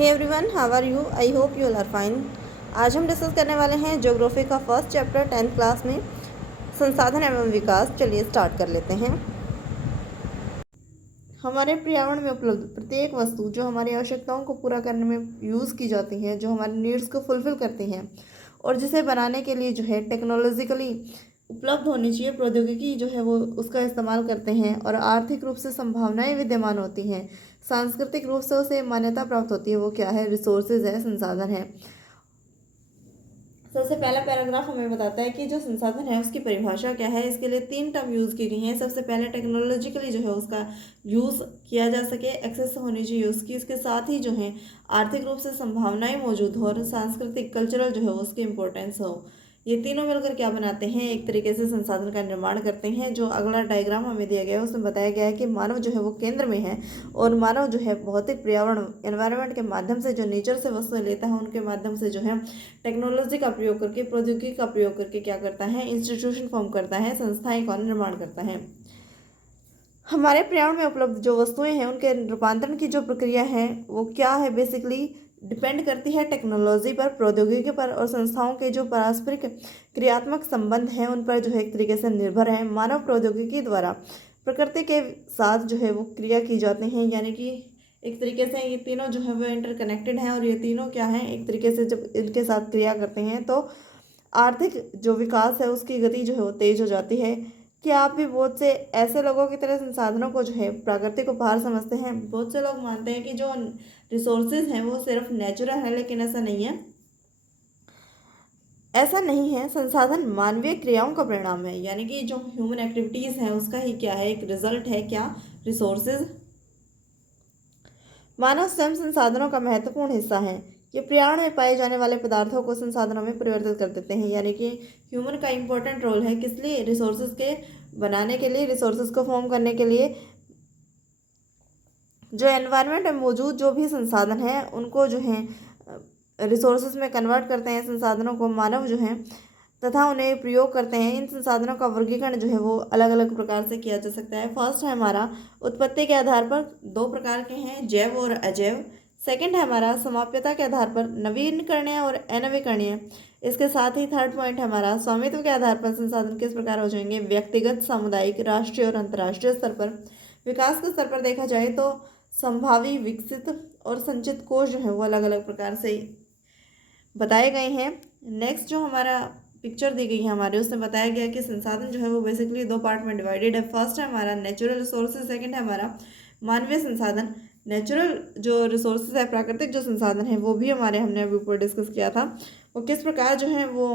Hey everyone, how are you? I hope you all are fine. आज हम discuss करने वाले हैं ज्योग्राफी का फर्स्ट चैप्टर 10th क्लास में संसाधन एवं विकास। चलिए स्टार्ट कर लेते हैं। हमारे पर्यावरण में उपलब्ध प्रत्येक वस्तु जो हमारी आवश्यकताओं को पूरा करने में यूज़ की जाती है, जो हमारे नीड्स को फुलफिल करती हैं और जिसे बनाने के लिए जो है टेक्नोलॉजिकली उपलब्ध होनी चाहिए, प्रौद्योगिकी जो है वो उसका इस्तेमाल करते हैं और आर्थिक रूप से संभावनाएं विद्यमान होती हैं, सांस्कृतिक रूप से उसे मान्यता प्राप्त होती है, वो क्या है? रिसोर्सेज है, संसाधन है। सबसे पहला पैराग्राफ हमें बताता है कि जो संसाधन है उसकी परिभाषा क्या है। इसके लिए 3 टर्म यूज़ की गई हैं। सबसे पहले टेक्नोलॉजिकली जो है उसका यूज़ किया जा सके, एक्सेस होनी चाहिए उसकी, उसके साथ ही जो है आर्थिक रूप से संभावनाएं मौजूद हो और सांस्कृतिक कल्चरल जो है उसकी इम्पोर्टेंस हो। ये तीनों मिलकर क्या बनाते हैं? एक तरीके से संसाधन का निर्माण करते हैं। जो अगला डायग्राम हमें दिया गया है उसमें बताया गया है कि मानव जो है वो केंद्र में है और मानव जो है भौतिक पर्यावरण एनवायरनमेंट के माध्यम से जो नेचर से वस्तुएं लेता है उनके माध्यम से जो है टेक्नोलॉजी का प्रयोग करके, प्रौद्योगिकी का प्रयोग करके क्या करता है? इंस्टीट्यूशन फॉर्म करता है, संस्थाएं का निर्माण करता है। हमारे पर्यावरण में उपलब्ध जो वस्तुएं हैं उनके रूपांतरण की जो प्रक्रिया है वो क्या है? बेसिकली डिपेंड करती है टेक्नोलॉजी पर, प्रौद्योगिकी पर और संस्थाओं के जो पारस्परिक क्रियात्मक संबंध हैं उन पर जो है एक तरीके से निर्भर है। मानव प्रौद्योगिकी द्वारा प्रकृति के साथ जो है वो क्रिया की जाती हैं, यानी कि एक तरीके से ये तीनों जो है वो इंटरकनेक्टेड हैं और ये तीनों क्या हैं? एक तरीके से जब इनके साथ क्रिया करते हैं तो आर्थिक जो विकास है उसकी गति जो है वो तेज हो जाती है। क्या आप भी बहुत से ऐसे लोगों की तरह संसाधनों को जो है प्राकृतिक उपहार समझते हैं? बहुत से लोग मानते हैं कि जो रिसोर्सेज हैं वो सिर्फ नेचुरल है, लेकिन ऐसा नहीं है। ऐसा नहीं है। संसाधन मानवीय क्रियाओं का परिणाम है, यानी कि जो ह्यूमन एक्टिविटीज हैं उसका ही क्या है? एक रिजल्ट है। क्या? रिसोर्सेज। मानव स्वयं संसाधनों का महत्वपूर्ण हिस्सा है। ये पर्यावरण में पाए जाने वाले पदार्थों को संसाधनों में परिवर्तित कर देते हैं, यानी कि ह्यूमन का इम्पोर्टेंट रोल है। किस लिए? रिसोर्सेज के बनाने के लिए, रिसोर्सेज को फॉर्म करने के लिए। जो एनवायरनमेंट में मौजूद जो भी संसाधन है उनको जो है रिसोर्सेज में कन्वर्ट करते हैं, संसाधनों को मानव जो है, तथा उन्हें प्रयोग करते हैं। इन संसाधनों का वर्गीकरण जो है वो अलग अलग प्रकार से किया जा सकता है। फर्स्ट है हमारा उत्पत्ति के आधार पर, 2 प्रकार के हैं, जैव और अजैव। सेकंड है हमारा समाप्यता के आधार पर, नवीकरणीय और अनवीकरणीय। इसके साथ ही थर्ड पॉइंट है हमारा स्वामित्व के आधार पर संसाधन किस प्रकार हो जाएंगे? व्यक्तिगत, सामुदायिक, राष्ट्रीय और अंतर्राष्ट्रीय स्तर पर। विकास के स्तर पर देखा जाए तो संभावी, विकसित और संचित कोष जो है वो अलग अलग प्रकार से बताए गए हैं। नेक्स्ट जो हमारा पिक्चर दी गई है हमारे, उसमें बताया गया कि संसाधन जो है वो बेसिकली 2 पार्ट में डिवाइडेड है। फर्स्ट है हमारा नेचुरल रिसोर्सेज, सेकंड है हमारा मानवीय संसाधन। नेचुरल जो रिसोर्सेज है, प्राकृतिक जो संसाधन है, वो भी हमने अभी ऊपर डिस्कस किया था, वो किस प्रकार जो है वो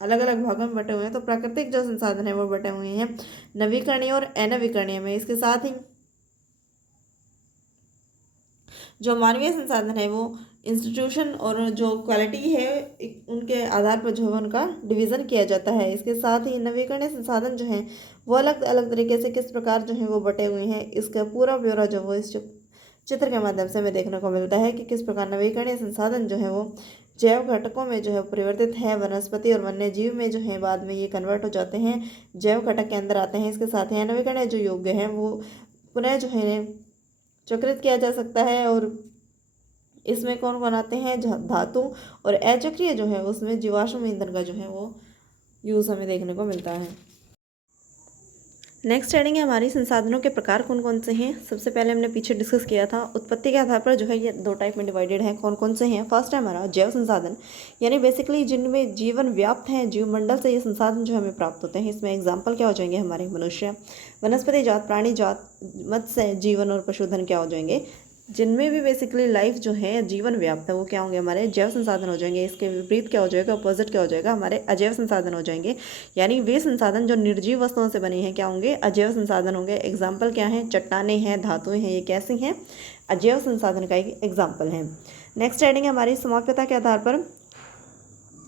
अलग अलग भागों में बटे हुए हैं। तो प्राकृतिक जो संसाधन है वो बटे हुए हैं नवीकरणीय और अनवीकरणीय में। इसके साथ ही जो मानवीय संसाधन है वो इंस्टीट्यूशन और जो क्वालिटी है उनके आधार पर जो है उनका डिवीज़न किया जाता है। इसके साथ ही नवीकरणीय संसाधन जो हैं वो अलग अलग तरीके से किस प्रकार जो है वो बटे हुए हैं, इसका पूरा ब्यौरा जो वो इस चित्र के माध्यम से हमें देखने को मिलता है कि किस प्रकार नवीकरणीय संसाधन जो है वो जैव घटकों में जो है परिवर्तित है, वनस्पति और वन्य जीव में जो है बाद में ये कन्वर्ट हो जाते हैं, जैव घटक के अंदर आते हैं। इसके साथ ही नवीकरणीय जो योग्य हैं वो पुनः जो है चक्रित किया जा सकता है और इसमें कौन कौन आते हैं? धातु। और अचक्रीय जो है उसमें जीवाश्म ईंधन का जो है वो यूज़ हमें देखने को मिलता है। नेक्स्ट हेडिंग है हमारी संसाधनों के प्रकार कौन कौन से हैं। सबसे पहले हमने पीछे डिस्कस किया था, उत्पत्ति के आधार पर जो है ये 2 टाइप में डिवाइडेड है। कौन कौन से हैं? फर्स्ट है हमारा जैव संसाधन, यानी बेसिकली जिनमें जीवन व्याप्त हैं, जीवमंडल से ये संसाधन जो हमें प्राप्त होते हैं। इसमें एग्जाम्पल क्या हो जाएंगे? हमारे मनुष्य, वनस्पति जात, प्राणी जात, मत्स्य जीवन और पशुधन क्या हो जाएंगे? जिनमें भी बेसिकली लाइफ जो है जीवन व्याप्त है वो क्या होंगे? हमारे जैव संसाधन हो जाएंगे। इसके विपरीत क्या हो जाएगा? अपोजिट क्या हो जाएगा? हमारे अजैव संसाधन हो जाएंगे, यानी वे संसाधन जो निर्जीव वस्तुओं से बने हैं क्या होंगे? अजैव संसाधन होंगे। एग्जाम्पल क्या है? चट्टानें हैं, धातुएं हैं, ये कैसी हैं? अजैव संसाधन का एक एग्जाम्पल है। नेक्स्ट हेडिंग है हमारी समाप्यता के आधार पर,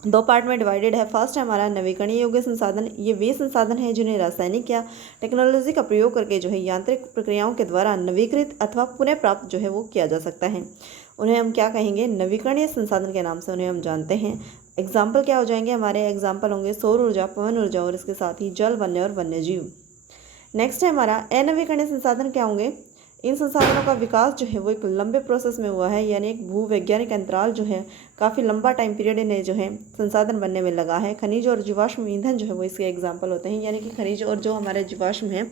2 पार्ट में डिवाइडेड है। फर्स्ट है हमारा नवीकरणीय योग्य संसाधन। ये वे संसाधन हैं जिन्हें रासायनिक या टेक्नोलॉजी का प्रयोग करके जो है यांत्रिक प्रक्रियाओं के द्वारा नवीकृत अथवा पुनः प्राप्त जो है वो किया जा सकता है। उन्हें हम क्या कहेंगे? नवीकरणीय संसाधन के नाम से उन्हें हम जानते हैं। एग्जाम्पल क्या हो जाएंगे हमारे? एग्जाम्पल होंगे सौर ऊर्जा, पवन ऊर्जा और इसके साथ ही जल, वन्य और वन्य जीव। नेक्स्ट है हमारा अनवीकरणीय संसाधन क्या होंगे? इन संसाधनों का विकास जो है वो एक लंबे प्रोसेस में हुआ है, यानी एक भूवैज्ञानिक अंतराल जो है काफ़ी लंबा टाइम पीरियड इन्हें जो है संसाधन बनने में लगा है। खनिज और जीवाश्म ईंधन जो है वो इसके एग्जाम्पल होते हैं, यानी कि खनिज और जो हमारे जीवाश्म हैं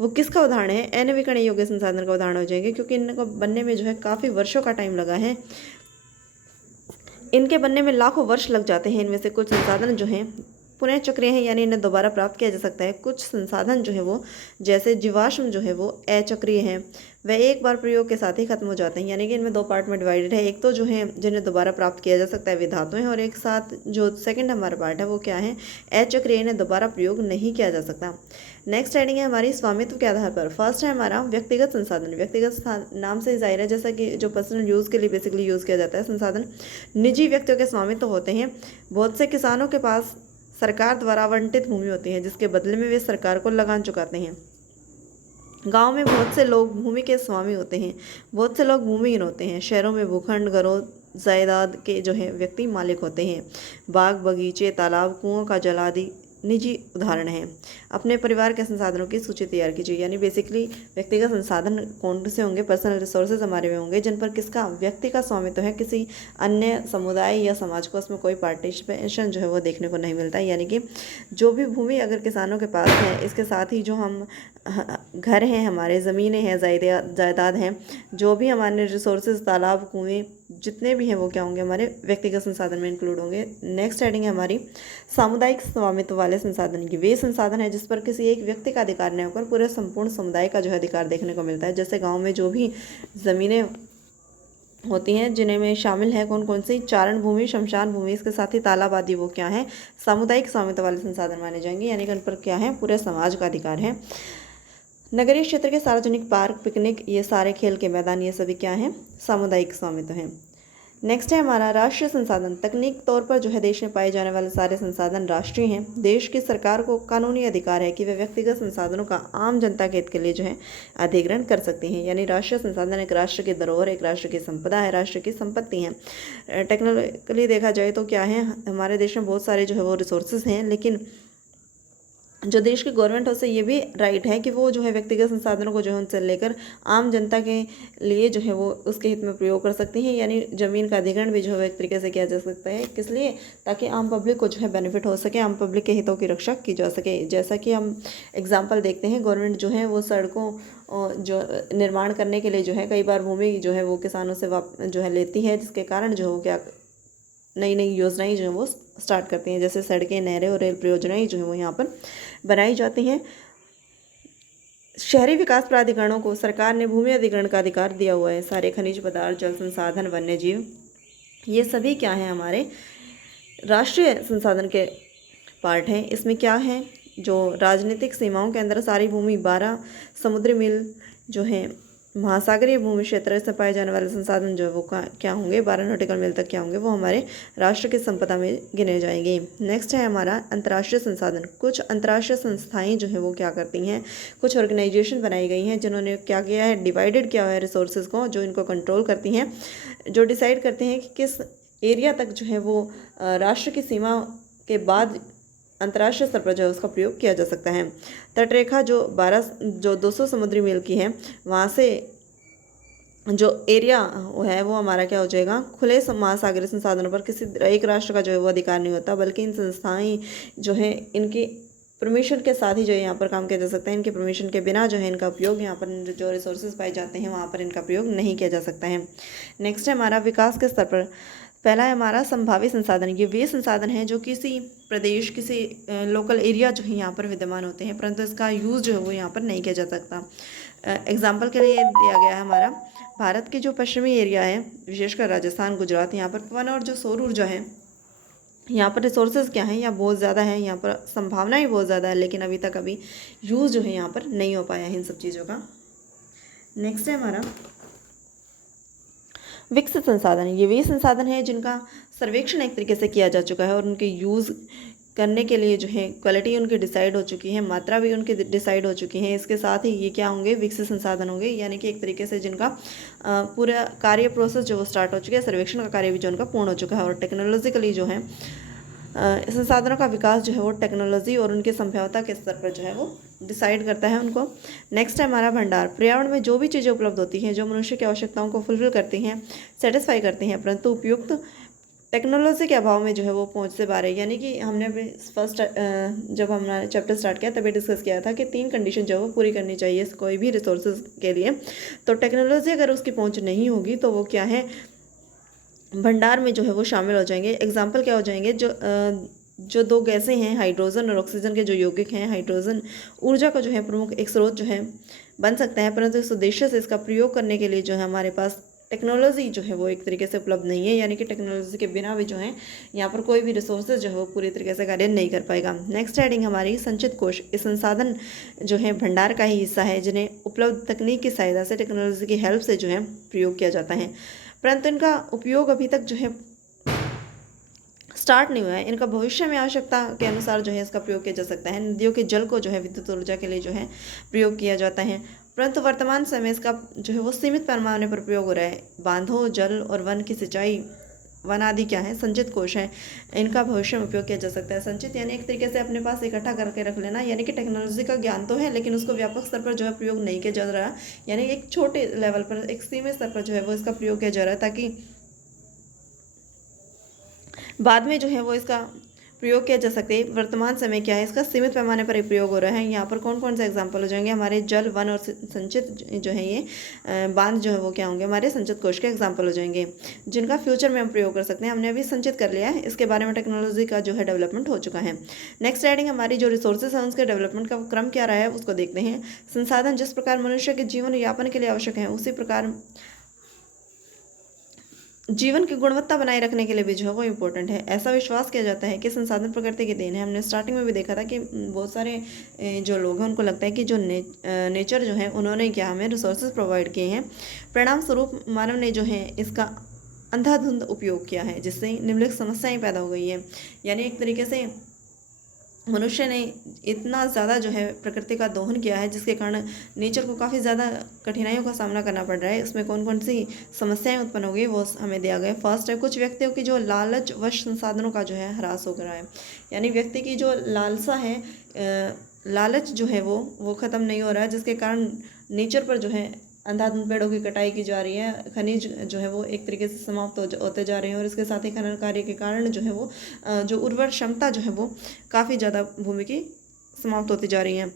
वो किसका उदाहरण है, अनवीकरणीय योग्य संसाधन का उदाहरण हो जाएंगे, क्योंकि इनको बनने में जो है काफ़ी वर्षों का टाइम लगा है। इनके बनने में लाखों वर्ष लग जाते हैं। इनमें से कुछ संसाधन जो हैं पुनः चक्रीय हैं, यानी इन्हें दोबारा प्राप्त किया जा सकता है। कुछ संसाधन जो है वो जैसे जीवाश्म जो है वो अचक्रीय हैं, वह एक बार प्रयोग के साथ ही खत्म हो जाते हैं, यानी कि इनमें दो पार्ट में डिवाइडेड है। एक तो जो है जिन्हें दोबारा प्राप्त किया जा सकता है वे धातु हैं, और एक साथ जो सेकंड हमारा पार्ट है वो क्या है, अचक्रीय, इन्हें दोबारा प्रयोग नहीं किया जा सकता। नेक्स्ट हेडिंग है हमारी स्वामित्व के आधार पर। फर्स्ट है हमारा व्यक्तिगत संसाधन। व्यक्तिगत नाम से जाहिर है जैसा कि जो पर्सनल यूज़ के लिए बेसिकली यूज़ किया जाता है संसाधन निजी व्यक्तियों के स्वामित्व होते हैं। बहुत से किसानों के पास सरकार द्वारा आवंटित भूमि होती है, जिसके बदले में वे सरकार को लगान चुकाते हैं। गांव में बहुत से लोग भूमि के स्वामी होते हैं, बहुत से लोग भूमिहीन होते हैं। शहरों में भूखंड, घरों, जायदाद के जो है व्यक्ति मालिक होते हैं। बाग, बगीचे, तालाब, कुओं का जल आदि निजी उदाहरण हैं। अपने परिवार के संसाधनों की सूची तैयार कीजिए, यानी बेसिकली व्यक्तिगत संसाधन कौन से होंगे, पर्सनल रिसोर्सेज हमारे में होंगे जिन पर किसका, व्यक्ति का स्वामित्व है, किसी अन्य समुदाय या समाज को उसमें कोई पार्टिसिपेशन जो है वो देखने को नहीं मिलता है। यानी कि जो भी भूमि अगर किसानों के पास है, इसके साथ ही जो हम घर हैं, हमारे ज़मीनें हैं, जायदाद हैं, जो भी हमारे रिसोर्सेज, तालाब, कुएँ जितने भी हैं वो क्या होंगे, हमारे व्यक्तिगत संसाधन में इंक्लूड होंगे। नेक्स्ट हेडिंग है हमारी सामुदायिक स्वामित्व वाले संसाधन की। वे संसाधन है जिस पर किसी एक व्यक्ति का अधिकार नहीं होकर पूरे संपूर्ण समुदाय का जो है अधिकार देखने को मिलता है। जैसे गांव में जो भी ज़मीनें होती हैं जिन्हें में शामिल है कौन कौन सी, चारण भूमि, शमशान भूमि, इसके साथ ही तालाब आदि, वो क्या है, सामुदायिक स्वामित्व वाले संसाधन माने जाएंगे, यानी कि उन पर क्या है, पूरे समाज का अधिकार है। नगरीय क्षेत्र के सार्वजनिक पार्क, पिकनिक, ये सारे खेल के मैदान, ये सभी क्या हैं, सामुदायिक स्वामित्व हैं। नेक्स्ट है हमारा राष्ट्रीय संसाधन। तकनीक तौर पर जो है देश में पाए जाने वाले सारे संसाधन राष्ट्रीय हैं। देश की सरकार को कानूनी अधिकार है कि वे व्यक्तिगत संसाधनों का आम जनता के हित के लिए जो है अधिग्रहण कर सकती हैं। यानी राष्ट्रीय संसाधन एक राष्ट्र की धरोहर, एक राष्ट्र की संपदा है, राष्ट्र की संपत्ति है। टेक्निकली देखा जाए तो क्या है, हमारे देश में बहुत सारे जो है वो रिसोर्सेज हैं, लेकिन जो देश की गवर्नमेंट है उसे ये भी राइट है कि वो जो है व्यक्तिगत संसाधनों को जो है उनसे लेकर आम जनता के लिए जो है वो उसके हित में प्रयोग कर सकती हैं। यानी ज़मीन का अधिग्रहण भी जो है एक तरीके से किया जा सकता है, किस लिए, ताकि आम पब्लिक को जो है बेनिफिट हो सके, आम पब्लिक के हितों की रक्षा की जा सके। जैसा कि हम एग्जाम्पल देखते हैं, गवर्नमेंट जो है वो सड़कों जो निर्माण करने के लिए जो है कई बार भूमि जो है वो किसानों से जो है लेती है, जिसके कारण जो हो क्या नई नई योजनाएं जो है वो स्टार्ट करती हैं। जैसे सड़कें, नहरें और रेल परियोजनाएं जो है वो यहाँ पर बनाई जाती हैं। शहरी विकास प्राधिकरणों को सरकार ने भूमि अधिग्रहण का अधिकार दिया हुआ है। सारे खनिज पदार्थ, जल संसाधन, वन्य जीव, ये सभी क्या हैं, हमारे राष्ट्रीय संसाधन के पार्ट हैं। इसमें क्या है, जो राजनीतिक सीमाओं के अंदर सारी भूमि, 12 समुद्री मील जो है महासागरीय भूमि क्षेत्र से पाए जाने वाले संसाधन जो है वो क्या होंगे, 12 नॉटिकल मील तक क्या होंगे, वो हमारे राष्ट्र की संपदा में गिने जाएंगे। नेक्स्ट है हमारा अंतर्राष्ट्रीय संसाधन। कुछ अंतर्राष्ट्रीय संस्थाएं जो है वो क्या करती हैं, कुछ ऑर्गेनाइजेशन बनाई गई हैं जिन्होंने क्या किया है, डिवाइडेड किया हुआ है रिसोर्सेज को, जो इनको कंट्रोल करती हैं, जो डिसाइड करते हैं कि किस एरिया तक जो है वो राष्ट्र की सीमा के बाद अंतर्राष्ट्रीय स्तर पर जो है उसका प्रयोग किया जा सकता है। तटरेखा जो 200 समुद्री मील की है, वहाँ से जो एरिया है वो हमारा क्या हो जाएगा, खुले महासागरीय संसाधनों पर किसी एक राष्ट्र का जो है वो अधिकार नहीं होता, बल्कि इन संस्थाएं जो है इनकी परमिशन के साथ ही जो है यहाँ पर काम किया जा सकता है। इनके परमिशन के बिना जो है इनका उपयोग, यहाँ पर जो रिसोर्सेज पाए जाते हैं वहाँ पर इनका प्रयोग नहीं किया जा सकता है। नेक्स्ट है हमारा विकास के स्तर पर। पहला है हमारा संभावित संसाधन। ये वे संसाधन हैं जो किसी प्रदेश, किसी लोकल एरिया जो है यहाँ पर विद्यमान होते हैं, परंतु इसका यूज़ जो है वो यहाँ पर नहीं किया जा सकता। एग्जाम्पल के लिए दिया गया है हमारा भारत के जो पश्चिमी एरिया है, विशेषकर राजस्थान, गुजरात, यहाँ पर पवन और जो सौर ऊर्जा है, यहाँ पर रिसोर्सेज क्या हैं, यहाँ बहुत ज़्यादा है, यहाँ पर संभावना ही बहुत ज़्यादा है, लेकिन अभी तक यूज़ जो है यहाँ पर नहीं हो पाया है इन सब चीज़ों का। नेक्स्ट है हमारा विकसित संसाधन। ये वे संसाधन हैं जिनका सर्वेक्षण एक तरीके से किया जा चुका है और उनके यूज़ करने के लिए जो है क्वालिटी उनकी डिसाइड हो चुकी है, मात्रा भी उनकी डिसाइड हो चुकी है। इसके साथ ही ये क्या होंगे, विकसित संसाधन होंगे, यानी कि एक तरीके से जिनका पूरा कार्य प्रोसेस जो वो स्टार्ट हो चुका है, सर्वेक्षण का कार्य भी जो उनका पूर्ण हो चुका है और टेक्नोलॉजिकली जो है संसाधनों का विकास जो है वो टेक्नोलॉजी और उनके संभाव्यता के स्तर पर जो है वो डिसाइड करता है उनको। नेक्स्ट है हमारा भंडार। पर्यावरण में जो भी चीज़ें उपलब्ध होती हैं जो मनुष्य की आवश्यकताओं को फुलफिल करती हैं, सेटिस्फाई करती हैं, परंतु उपयुक्त टेक्नोलॉजी के अभाव में जो है वो पहुँच से बाहर है। यानी कि हमने अभी फर्स्ट जब हमने चैप्टर स्टार्ट किया तभी डिस्कस किया था कि 3 कंडीशन जो है वो पूरी करनी चाहिए कोई भी रिसोर्सेज के लिए। तो टेक्नोलॉजी अगर उसकी पहुँच नहीं होगी तो वो क्या है, भंडार में जो है वो शामिल हो जाएंगे। एग्जाम्पल क्या हो जाएंगे, जो 2 गैसें हैं हाइड्रोजन और ऑक्सीजन के जो यौगिक हैं, हाइड्रोजन ऊर्जा का जो है प्रमुख एक स्रोत जो है बन सकता है, परंतु इस उद्देश्य से इसका प्रयोग करने के लिए जो है हमारे पास टेक्नोलॉजी जो है वो एक तरीके से उपलब्ध नहीं है। यानी कि टेक्नोलॉजी के बिना भी जो है यहाँ पर कोई भी रिसोर्सेज जो है वो पूरी तरीके से कार्य नहीं कर पाएगा। नेक्स्ट हेडिंग हमारी संचित कोष। इस संसाधन जो है भंडार का ही हिस्सा है जिन्हें उपलब्ध तकनीक की सहायता से, टेक्नोलॉजी की हेल्प से जो है प्रयोग किया जाता है, परंतु इनका उपयोग अभी तक जो है स्टार्ट नहीं हुआ है। इनका भविष्य में आवश्यकता के अनुसार जो है इसका प्रयोग किया जा सकता है। नदियों के जल को जो है विद्युत ऊर्जा के लिए जो है प्रयोग किया जाता है, परंतु वर्तमान समय इसका जो है वो सीमित पैमाने पर प्रयोग हो रहा है। बांधों, जल और वन की सिंचाई, वन आदि क्या है, संचित कोष है, इनका भविष्य में उपयोग किया जा सकता है। संचित यानी एक तरीके से अपने पास इकट्ठा करके रख लेना, यानी कि टेक्नोलॉजी का ज्ञान तो है लेकिन उसको व्यापक स्तर पर जो है प्रयोग नहीं किया जा रहा, यानी एक छोटे लेवल पर, एक सीमित स्तर पर जो है वो इसका प्रयोग किया जा रहा है, ताकि बाद में जो है वो इसका प्रयोग किया जा सके। वर्तमान समय क्या है, इसका सीमित पैमाने पर ही प्रयोग हो रहा है। यहाँ पर कौन कौन से एग्जाम्पल हो जाएंगे, हमारे जल, वन और संचित जो है ये बांध जो है वो क्या होंगे, हमारे संचित कोष के एग्जाम्पल हो जाएंगे जिनका फ्यूचर में हम प्रयोग कर सकते हैं। हमने अभी संचित कर लिया है, इसके बारे में टेक्नोलॉजी का जो है डेवलपमेंट हो चुका है। नेक्स्ट हेडिंग हमारी जो रिसोर्सेज हैं उसके डेवलपमेंट का क्रम क्या रहा है उसको देखते हैं। संसाधन जिस प्रकार मनुष्य के जीवन यापन के लिए आवश्यक है, उसी प्रकार जीवन की गुणवत्ता बनाए रखने के लिए भी जो है वो इम्पोर्टेंट है। ऐसा विश्वास किया जाता है कि संसाधन प्रकृति की देन है। हमने स्टार्टिंग में भी देखा था कि बहुत सारे जो लोग हैं उनको लगता है कि जो नेचर जो है उन्होंने क्या हमें रिसोर्सेज प्रोवाइड किए हैं, परिणाम स्वरूप मानव ने जो है इसका अंधाधुंध उपयोग किया है, जिससे निम्नलिखित समस्याएं पैदा हो गई है। यानी एक तरीके से मनुष्य ने इतना ज़्यादा जो है प्रकृति का दोहन किया है जिसके कारण नेचर को काफ़ी ज़्यादा कठिनाइयों का सामना करना पड़ रहा है। इसमें कौन कौन सी समस्याएं उत्पन्न हो गई वो हमें दिया गया है। फर्स्ट है, कुछ व्यक्तियों की जो लालच वश संसाधनों का जो है ह्रास हो रहा है। यानी व्यक्ति की जो लालसा है, लालच जो है वो ख़त्म नहीं हो रहा है, जिसके कारण नेचर पर जो है अंधाधुंध पेड़ों की कटाई की जा रही है। खनिज जो है वो एक तरीके से समाप्त होते जा रहे हैं, और इसके साथ ही खनन कार्य के कारण जो है वो जो उर्वर क्षमता जो है वो काफ़ी ज़्यादा भूमि की समाप्त होती जा रही है।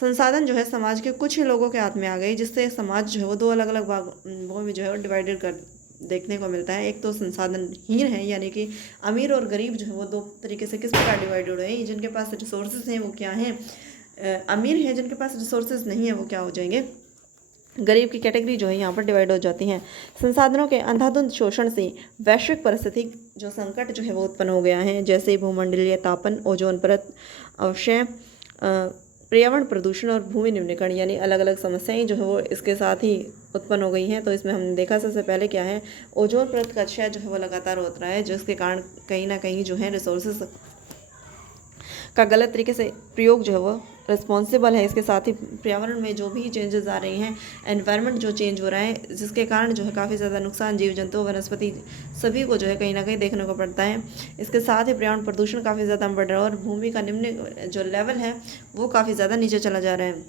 संसाधन जो है समाज के कुछ ही लोगों के हाथ में आ गई, जिससे समाज जो है वो 2 अलग अलग भागों में जो है डिवाइडेड कर देखने को मिलता है। एक तो संसाधनहीन है, यानी कि अमीर और गरीब जो है वो 2 तरीके से किस प्रकार डिवाइडेड हो रहे हैं। जिनके पास रिसोर्सेज हैं वो क्या हैं, अमीर हैं, जिनके पास रिसोर्सेज नहीं है वो क्या हो जाएंगे, गरीब की कैटेगरी जो है यहाँ पर डिवाइड हो जाती हैं। संसाधनों के अंधाधुंध शोषण से वैश्विक परिस्थिति जो संकट जो है वो उत्पन्न हो गया है, जैसे भूमंडलीय तापन, ओजोन परत अवक्षय, पर्यावरण प्रदूषण और भूमि निम्नीकरण, यानी अलग अलग समस्याएं जो है वो इसके साथ ही उत्पन्न हो गई हैं। तो इसमें हमने देखा सबसे पहले क्या है, ओजोन परत का क्षय जो है वो लगातार होता रहा है, जिसके कारण कहीं ना कहीं जो है रिसोर्सेज का गलत तरीके से प्रयोग जो है वो रिस्पॉन्सिबल है। इसके साथ ही पर्यावरण में जो भी चेंजेस आ रही हैं, एनवायरनमेंट जो चेंज हो रहा है, जिसके कारण जो है काफ़ी ज़्यादा नुकसान जीव जंतु वनस्पति सभी को जो है कहीं ना कहीं देखने को पड़ता है। इसके साथ ही पर्यावरण प्रदूषण काफ़ी ज़्यादा बढ़ रहा है और भूमि का निम्न जो लेवल है वो काफ़ी ज़्यादा नीचे चला जा रहा है।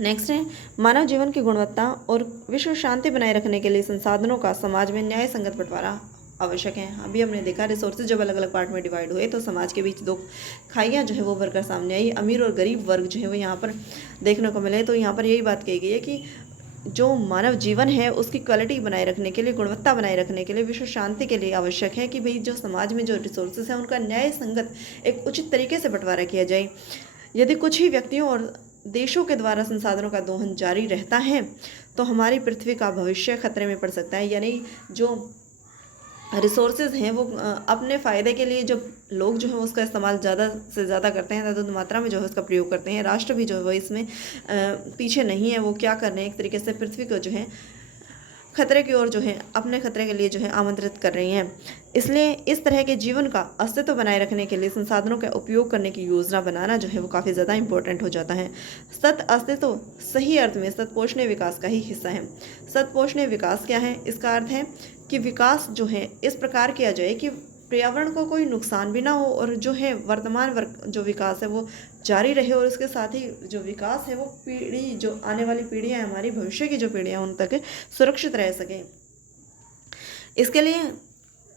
नेक्स्ट है, मानव जीवन की गुणवत्ता और विश्व शांति बनाए रखने के लिए संसाधनों का समाज में न्याय संगत बंटवारा आवश्यक है। अभी हमने देखा रिसोर्सेज जब अलग अलग पार्ट में डिवाइड हुए तो समाज के बीच 2 खाइयाँ जो है वो बनकर सामने आई, अमीर और गरीब वर्ग जो है वो यहाँ पर देखने को मिले। तो यहाँ पर यही बात कही गई है कि जो मानव जीवन है उसकी क्वालिटी बनाए रखने के लिए, गुणवत्ता बनाए रखने के लिए, विश्व शांति के लिए आवश्यक है कि भाई जो समाज में जो रिसोर्सेज हैं उनका न्याय संगत एक उचित तरीके से बंटवारा किया जाए। यदि कुछ ही व्यक्तियों और देशों के द्वारा संसाधनों का दोहन जारी रहता है तो हमारी पृथ्वी का भविष्य खतरे में पड़ सकता है। यानी जो रिसोर्सेज हैं वो अपने फ़ायदे के लिए जब लोग जो है उसका इस्तेमाल ज़्यादा से ज़्यादा करते हैं, ज़्यादा मात्रा में जो है उसका प्रयोग करते हैं, राष्ट्र भी जो है वो इसमें पीछे नहीं है। वो क्या कर रहे हैं, एक तरीके से पृथ्वी को जो है खतरे की ओर जो है अपने खतरे के लिए जो है आमंत्रित कर रही हैं। इसलिए इस तरह के जीवन का अस्तित्व बनाए रखने के लिए संसाधनों का उपयोग करने की योजना बनाना जो है वो काफ़ी ज़्यादा इंपॉर्टेंट हो जाता है। सत अस्तित्व सही अर्थ में सतपोषणीय विकास का ही हिस्सा है। सतपोषणीय विकास क्या है, इसका अर्थ है कि विकास जो है इस प्रकार किया जाए कि पर्यावरण को कोई नुकसान भी ना हो और जो है वर्तमान जो विकास है वो जारी रहे, और इसके साथ ही जो विकास है वो पीढ़ी, जो आने वाली पीढ़ियाँ हैं हमारी, भविष्य की जो पीढ़ियाँ उन तक सुरक्षित रह सकें। इसके लिए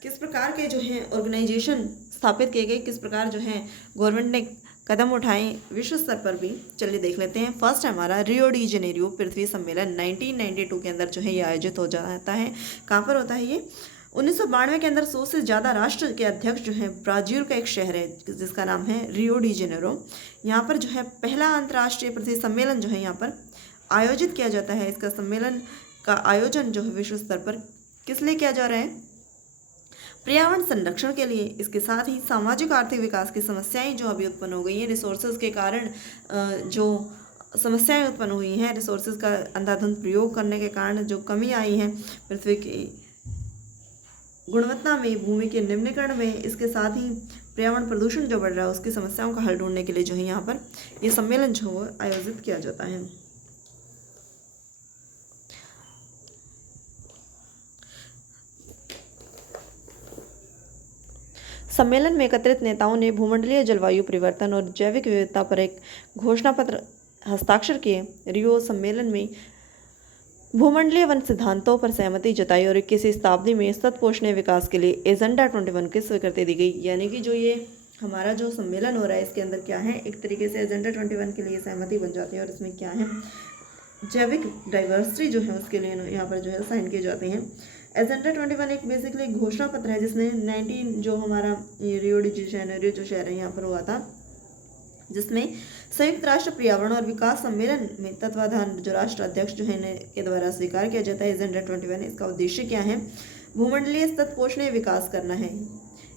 किस प्रकार के जो है ऑर्गेनाइजेशन स्थापित किए गए, किस प्रकार जो है गवर्नमेंट ने कदम उठाए विश्व स्तर पर भी, चलिए देख लेते हैं। फर्स्ट है हमारा रियो डी जेनेरियो पृथ्वी सम्मेलन 1992 के अंदर जो है ये आयोजित हो जाता है। कहाँ पर होता है ये? 1992 के अंदर 100 से ज़्यादा राष्ट्र के अध्यक्ष जो है, ब्राज़ील का एक शहर है जिसका नाम है रियो डी जेनेरो, यहाँ पर जो है पहला अंतर्राष्ट्रीय पृथ्वी सम्मेलन जो है यहाँ पर आयोजित किया जाता है। इसका सम्मेलन का आयोजन जो है विश्व स्तर पर किस लिए किया जा रहा है? पर्यावरण संरक्षण के लिए। इसके साथ ही सामाजिक आर्थिक विकास की समस्याएं जो अभी उत्पन्न हो गई हैं, रिसोर्सेज के कारण जो समस्याएं उत्पन्न हुई हैं, रिसोर्सेज का अंधाधुंध प्रयोग करने के कारण जो कमी आई है पृथ्वी की गुणवत्ता में, भूमि के निम्नीकरण में, इसके साथ ही पर्यावरण प्रदूषण जो बढ़ रहा है उसकी समस्याओं का हल ढूंढने के लिए जो है यहाँ पर ये सम्मेलन जो है आयोजित किया जाता है। सम्मेलन में एकत्रित नेताओं ने भूमंडलीय जलवायु परिवर्तन और जैविक विविधता पर एक घोषणा पत्र हस्ताक्षर किए। रियो सम्मेलन में भूमंडलीय वन सिद्धांतों पर सहमति जताई और 21वीं शताब्दी में सतत पोषणीय विकास के लिए एजेंडा 21 की स्वीकृति दी गई। यानी कि जो ये हमारा जो सम्मेलन हो रहा है इसके अंदर क्या है, एक तरीके से एजेंडा 21 के लिए सहमति बन जाती है, और इसमें क्या है, जैविक डाइवर्सिटी जो है उसके लिए यहाँ पर जो है साइन किए जाते हैं। एजेंडा 21 एक बेसिकली घोषणा पत्र है जिसने 19 जो हमारा रियो डी जेनेरियो जो शहर है यहाँ पर हुआ था, जिसमें संयुक्त राष्ट्र पर्यावरण और विकास सम्मेलन में तत्वाधान जो राष्ट्र अध्यक्ष जो है के द्वारा स्वीकार किया जाता है एजेंडा 21। इसका उद्देश्य क्या है? भूमंडलीय सतत पोषणीय विकास करना है।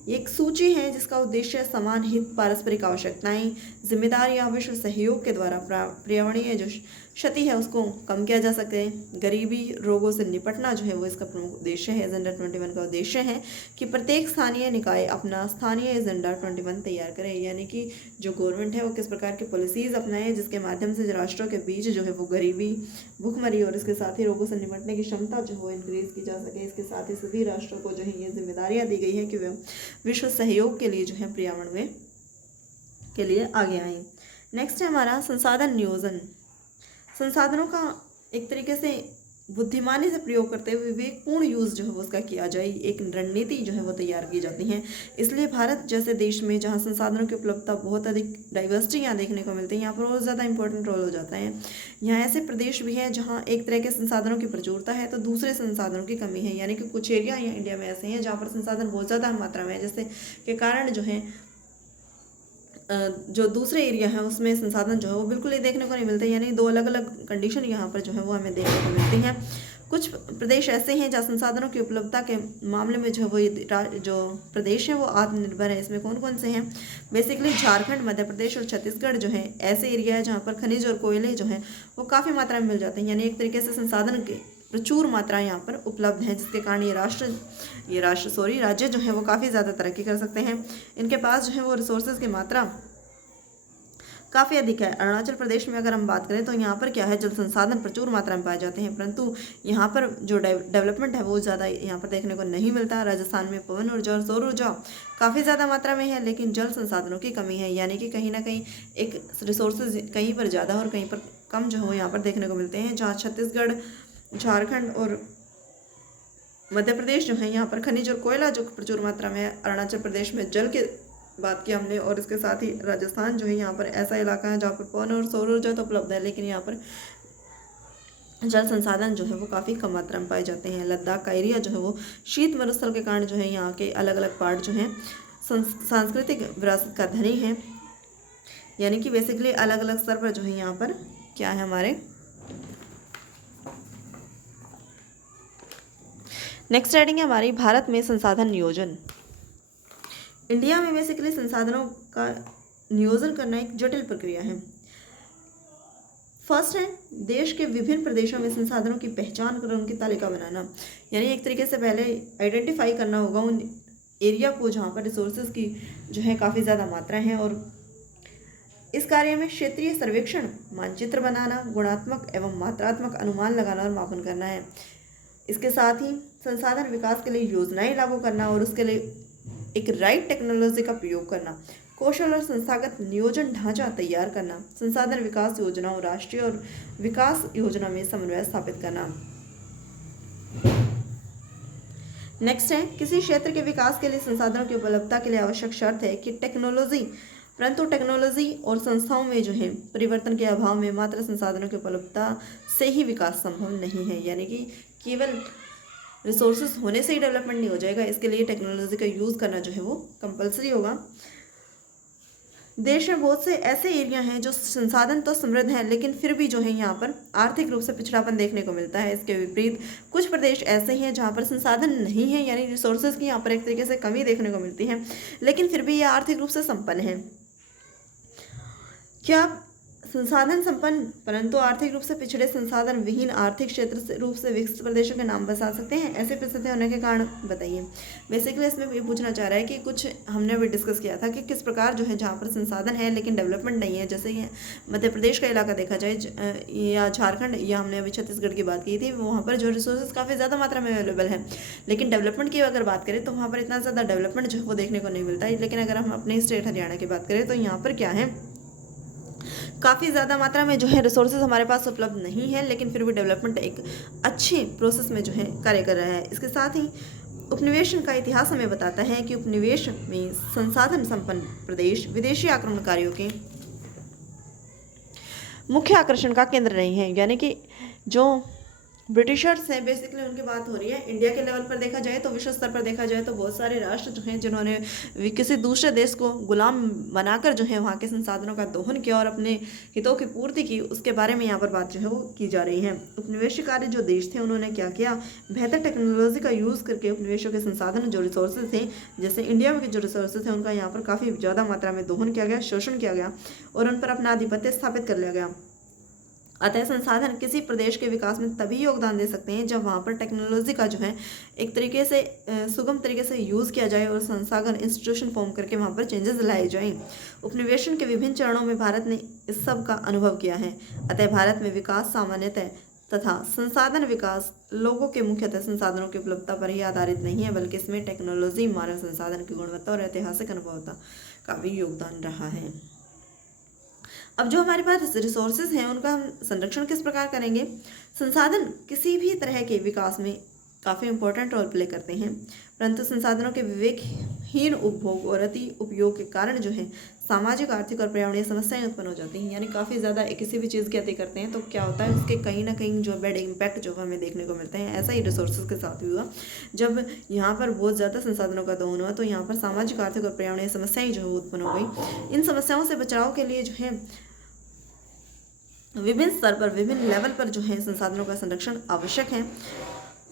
ये एक सूची है जिसका उद्देश्य समान हित, पारस्परिक आवश्यकताएं, जिम्मेदारी या विश्व सहयोग के द्वारा पर्यावरणीय जो क्षति है उसको कम किया जा सके, गरीबी, रोगों से निपटना जो है वो इसका प्रमुख उद्देश्य है। एजेंडा 21 का उद्देश्य है कि प्रत्येक स्थानीय निकाय अपना स्थानीय एजेंडा 21 तैयार करे, यानी कि जो गवर्नमेंट है वो किस प्रकार की पॉलिसीज़ अपनाए जिसके माध्यम से राष्ट्रों के बीच जो है वो गरीबी, भूखमरी और इसके साथ ही रोगों से निपटने की क्षमता जो है इंक्रीज की जा सके। इसके साथ ही सभी राष्ट्रों को जो है ये जिम्मेदारियाँ दी गई हैं कि वे विश्व सहयोग के लिए जो है पर्यावरण में के लिए आगे आए। नेक्स्ट है हमारा संसाधन नियोजन। संसाधनों का एक तरीके से बुद्धिमानी से प्रयोग करते हुए विवेकपूर्ण यूज़ जो है वो उसका किया जाए, एक रणनीति जो है वो तैयार की जाती है। इसलिए भारत जैसे देश में जहाँ संसाधनों की उपलब्धता बहुत अधिक डाइवर्सिटी यहाँ देखने को मिलती है, यहाँ पर बहुत ज़्यादा इंपॉर्टेंट रोल हो जाता है। यहाँ ऐसे प्रदेश भी हैं जहाँ एक तरह के संसाधनों की प्रचुरता है तो दूसरे संसाधनों की कमी है, यानी कि कुछ एरिया यहाँ इंडिया में ऐसे हैं जहाँ पर संसाधन बहुत ज़्यादा मात्रा में है, जिससे के कारण जो है जो दूसरे एरिया है उसमें संसाधन जो है वो बिल्कुल ही देखने को नहीं मिलते, यानी दो अलग अलग कंडीशन यहाँ पर जो है वो हमें देखने को मिलती हैं। कुछ प्रदेश ऐसे हैं जहाँ संसाधनों की उपलब्धता के मामले में जो है वो ये जो प्रदेश है वो आत्मनिर्भर है। इसमें कौन कौन से हैं? बेसिकली झारखंड, मध्य प्रदेश और छत्तीसगढ़ जो है ऐसे एरिया है जहाँ पर खनिज और कोयले जो है वो काफ़ी मात्रा में मिल जाते हैं, यानी एक तरीके से संसाधन के प्रचुर मात्रा यहाँ पर उपलब्ध है, जिसके कारण ये राज्य जो है वो काफ़ी ज़्यादा तरक्की कर सकते हैं। इनके पास जो है वो रिसोर्सेज की मात्रा काफ़ी अधिक है। अरुणाचल प्रदेश में अगर हम बात करें तो यहाँ पर क्या है, जल संसाधन प्रचुर मात्रा में पाए जाते हैं, परंतु यहाँ पर जो डेवलपमेंट है वो ज़्यादा यहाँ पर देखने को नहीं मिलता। राजस्थान में पवन ऊर्जा और सौर ऊर्जा काफ़ी ज़्यादा मात्रा में है, लेकिन जल संसाधनों की कमी है, यानी कि कहीं ना कहीं एक रिसोर्सेज कहीं पर ज़्यादा और कहीं पर कम जो है यहाँ पर देखने को मिलते हैं। जहाँ छत्तीसगढ़, झारखंड और मध्य प्रदेश जो है यहाँ पर खनिज और कोयला जो प्रचुर मात्रा में है। अरुणाचल प्रदेश में जल की बात की हमने, और इसके साथ ही राजस्थान जो है यहाँ पर ऐसा इलाका है जहाँ पर पवन और सौर ऊर्जा तो उपलब्ध है, लेकिन यहाँ पर जल संसाधन जो है वो काफ़ी कम मात्रा में पाए जाते हैं। लद्दाख का एरिया जो है वो शीत मरुस्थल के कारण जो है यहाँ के अलग अलग पार्ट जो हैं सांस्कृतिक विरासत का धनी है, यानी कि बेसिकली अलग अलग स्तर पर जो है यहाँ पर क्या है हमारे। नेक्स्ट हेडिंग है हमारी भारत में संसाधन नियोजन। इंडिया में बेसिकली संसाधनों का नियोजन करना एक जटिल प्रक्रिया है। फर्स्ट है देश के विभिन्न प्रदेशों में संसाधनों की पहचान कर उनकी तालिका बनाना, यानी एक तरीके से पहले आइडेंटिफाई करना होगा उन एरिया को जहाँ पर रिसोर्सेज की जो है काफ़ी ज़्यादा मात्रा है, और इस कार्य में क्षेत्रीय सर्वेक्षण, मानचित्र बनाना, गुणात्मक एवं मात्रात्मक अनुमान लगाना और मापन करना है। इसके साथ ही संसाधन विकास के लिए योजनाएं लागू करना और उसके लिए एक राइट टेक्नोलॉजी का प्रयोग करना, कौशल और संस्थागत नियोजन ढांचा तैयार करना, संसाधन विकास योजनाओं, राष्ट्रीय और विकास योजना में समन्वय स्थापित करना। नेक्स्ट है, किसी क्षेत्र के विकास के लिए संसाधनों की उपलब्धता के लिए आवश्यक शर्त है कि परंतु टेक्नोलॉजी और संस्थाओं में जो है परिवर्तन के अभाव में मात्र संसाधनों की उपलब्धता से ही विकास संभव नहीं है। यानी कि केवल रिसोर्सेज होने से ही डेवलपमेंट नहीं हो जाएगा, इसके लिए टेक्नोलॉजी का यूज़ करना जो है वो कंपलसरी होगा। देश में बहुत से ऐसे एरिया हैं जो संसाधन तो समृद्ध हैं, लेकिन फिर भी जो है यहाँ पर आर्थिक रूप से पिछड़ापन देखने को मिलता है। इसके विपरीत कुछ प्रदेश ऐसे हैं जहाँ पर संसाधन नहीं है, यानी रिसोर्सेज की यहाँ पर एक तरीके से कमी देखने को मिलती है, लेकिन फिर भी ये आर्थिक रूप से संपन्न है। क्या संसाधन संपन्न परंतु आर्थिक रूप से पिछड़े संसाधन विहीन आर्थिक क्षेत्र से रूप से विकसित प्रदेशों के नाम बता सकते हैं? ऐसे परिस्थिति होने के कारण बताइए। बेसिकली इसमें ये पूछना चाह रहा है कि कुछ हमने अभी डिस्कस किया था कि किस प्रकार जो है जहाँ पर संसाधन है लेकिन डेवलपमेंट नहीं है, जैसे ये मध्य प्रदेश का इलाका देखा जाए या झारखंड या हमने अभी छत्तीसगढ़ की बात की थी, वहाँ पर जो रिसोर्सेज काफ़ी ज़्यादा मात्रा में अवेलेबल है, लेकिन डेवलपमेंट की अगर बात करें तो वहाँ पर इतना ज़्यादा डेवलपमेंट जो है वो देखने को नहीं मिलता है। लेकिन अगर हम अपने स्टेट हरियाणा की बात करें तो यहाँ पर क्या है, काफ़ी ज़्यादा मात्रा में जो है रिसोर्सेज हमारे पास उपलब्ध नहीं है, लेकिन फिर भी डेवलपमेंट एक अच्छे प्रोसेस में जो है कार्य कर रहा है। इसके साथ ही उपनिवेशन का इतिहास हमें बताता है कि उपनिवेश में संसाधन संपन्न प्रदेश विदेशी आक्रमणकारियों के मुख्य आकर्षण का केंद्र रही है। यानी कि जो ब्रिटिशर्स हैं, बेसिकली उनकी बात हो रही है। इंडिया के लेवल पर देखा जाए तो विश्व स्तर पर देखा जाए तो बहुत सारे राष्ट्र जो हैं जिन्होंने किसी दूसरे देश को गुलाम बनाकर जो है वहाँ के संसाधनों का दोहन किया और अपने हितों की पूर्ति की, उसके बारे में यहाँ पर बात जो है वो की जा रही है। उपनिवेशकारी जो देश थे उन्होंने क्या किया, बेहतर टेक्नोलॉजी का यूज़ करके उपनिवेशों के संसाधन जो रिसोर्सेज थे, जैसे इंडिया में जो रिसोर्सेज थे उनका यहाँ पर काफ़ी ज़्यादा मात्रा में दोहन किया गया, शोषण किया गया और उन पर अपना आधिपत्य स्थापित कर लिया गया। अतः संसाधन किसी प्रदेश के विकास में तभी योगदान दे सकते हैं जब वहाँ पर टेक्नोलॉजी का जो है एक तरीके से सुगम तरीके से यूज़ किया जाए और संस्थागत इंस्टीट्यूशन फॉर्म करके वहाँ पर चेंजेस लाए जाएं। उपनिवेशन के विभिन्न चरणों में भारत ने इस सब का अनुभव किया है। अतः भारत में विकास सामान्यतः तथा संसाधन विकास लोगों के मुख्यतः संसाधनों की उपलब्धता पर ही आधारित नहीं है, बल्कि इसमें टेक्नोलॉजी, मानव संसाधन की गुणवत्ता और ऐतिहासिक अनुभवता का भी योगदान रहा है। अब जो हमारे पास रिसोर्सेज हैं उनका हम संरक्षण किस प्रकार करेंगे? संसाधन किसी भी तरह के विकास में काफ़ी इंपॉर्टेंट रोल प्ले करते हैं, परंतु संसाधनों के विवेकहीन उपभोग और अति उपयोग के कारण जो है सामाजिक, आर्थिक और पर्यावरणीय समस्याएं उत्पन्न हो जाती हैं। यानी काफ़ी ज़्यादा किसी भी चीज़ की अति करते हैं तो क्या होता है, उसके कहीं ना कहीं जो बैड इम्पैक्ट जो हमें देखने को मिलते हैं। ऐसा ही रिसोर्सेज के साथ भी हुआ, जब यहाँ पर बहुत ज़्यादा संसाधनों का दोहन हुआ तो यहाँ पर सामाजिक, आर्थिक और पर्यावरणीय समस्याएं जो है उत्पन्न हो गई। इन समस्याओं से बचाव के लिए जो है विभिन्न स्तर पर, विभिन्न लेवल पर जो है संसाधनों का संरक्षण आवश्यक है।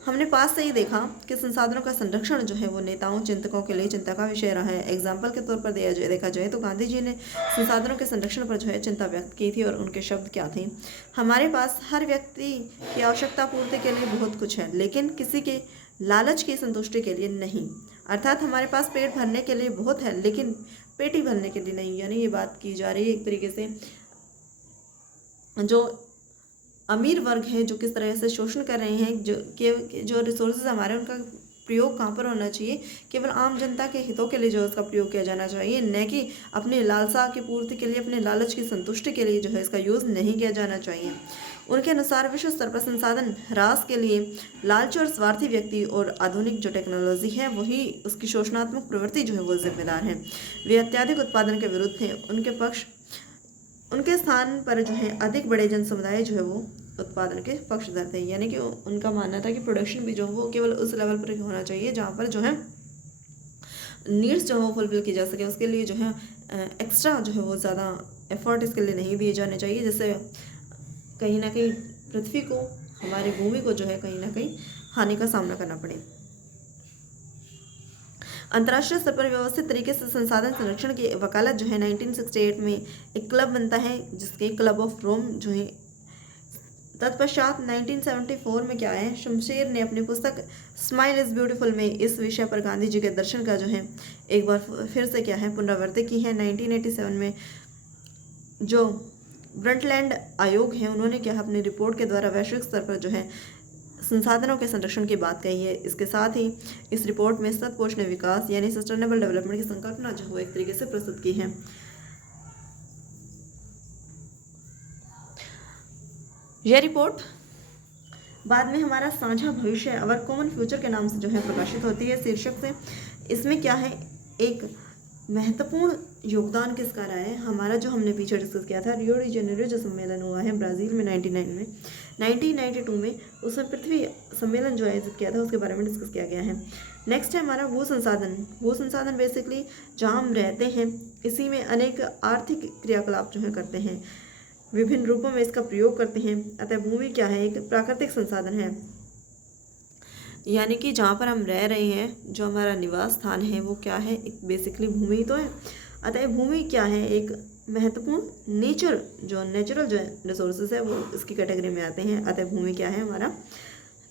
हमने पास से ही देखा कि संसाधनों का संरक्षण जो है वो नेताओं, चिंतकों के लिए चिंता का विषय रहा है। एग्जाम्पल के तौर पर देखा जाए तो गांधी जी ने संसाधनों के संरक्षण पर जो है चिंता व्यक्त की थी और उनके शब्द क्या थे, हमारे पास हर व्यक्ति की आवश्यकता पूर्ति के लिए बहुत कुछ है, लेकिन किसी के लालच की संतुष्टि के लिए नहीं। अर्थात हमारे पास पेट भरने के लिए बहुत है लेकिन पेट ही भरने के लिए नहीं। यानी ये बात की जा रही है एक तरीके से जो अमीर वर्ग है जो किस तरह से शोषण कर रहे हैं, जो रिसोर्सेज हमारे उनका प्रयोग कहाँ पर होना चाहिए, केवल आम जनता के हितों के लिए जो उसका प्रयोग किया जाना चाहिए, न कि अपनी लालसा की पूर्ति के लिए, अपने लालच की संतुष्टि के लिए जो है इसका यूज़ नहीं किया जाना चाहिए। उनके अनुसार विश्व स्तर पर संसाधन ह्रास के लिए लालची और स्वार्थी व्यक्ति और आधुनिक जो टेक्नोलॉजी है वही उसकी शोषणात्मक प्रवृत्ति जो है वो जिम्मेदार है। वे अत्यधिक उत्पादन के विरुद्ध हैं। उनके स्थान पर जो है अधिक बड़े जन समुदाय जो है वो उत्पादन के पक्षधर थे। यानी कि उनका मानना था कि प्रोडक्शन भी जो है वो केवल उस लेवल पर होना चाहिए जहाँ पर जो है नीड्स जो है वो फुलफिल की जा सके। उसके लिए जो है एक्स्ट्रा जो है वो ज़्यादा एफर्ट इसके लिए नहीं दिए जाने चाहिए, जिससे कहीं ना कहीं पृथ्वी को, हमारी भूमि को जो है कहीं ना कहीं हानि का सामना करना पड़े। अंतर्राष्ट्रीय स्तर पर व्यवस्थित तरीके से संसाधन संरक्षण की वकालत जो है 1968 में एक क्लब बनता है जिसके क्लब ऑफ रोम जो है। तत्पश्चात 1974 में क्या है, शमशेर ने अपनी पुस्तक स्माइल इज़ ब्यूटीफुल में इस विषय पर गांधी जी के दर्शन का जो है एक बार फिर से क्या है पुनरावृत्ति की है। 1987 में जो ब्रंटलैंड आयोग है उन्होंने क्या अपनी रिपोर्ट के द्वारा वैश्विक स्तर पर जो है संसाधनों के संरक्षण की बात कही है। इसके साथ ही इस रिपोर्ट में सतपोषण विकास यानी सस्टेनेबल डेवलपमेंट की संकल्पना जो वो एक तरीके से प्रस्तुत की है। यह रिपोर्ट बाद में हमारा साझा भविष्य अवर कॉमन फ्यूचर के नाम से जो है प्रकाशित होती है शीर्षक से। इसमें क्या है, एक महत्वपूर्ण योगदान किसका रहा है, हमारा जो हमने पीछे डिस्कस किया था रियो डी जेनेरो जो सम्मेलन हुआ है ब्राज़ील में 1992 में, उसमें पृथ्वी सम्मेलन जो आयोजित किया था उसके बारे में डिस्कस किया गया है। नेक्स्ट है हमारा भू संसाधन। भू संसाधन बेसिकली जहाँ हम रहते हैं इसी में अनेक आर्थिक क्रियाकलाप जो है करते हैं, विभिन्न रूपों में इसका प्रयोग करते हैं। अतः भूमि क्या है, एक प्राकृतिक संसाधन है, यानी कि जहाँ पर हम रह रहे हैं जो हमारा निवास स्थान है वो क्या है, एक बेसिकली भूमि तो है। अतः भूमि क्या है, एक महत्वपूर्ण नेचुरल जो रिसोर्सेज है वो इसकी कैटेगरी में आते हैं। अतः भूमि क्या है, हमारा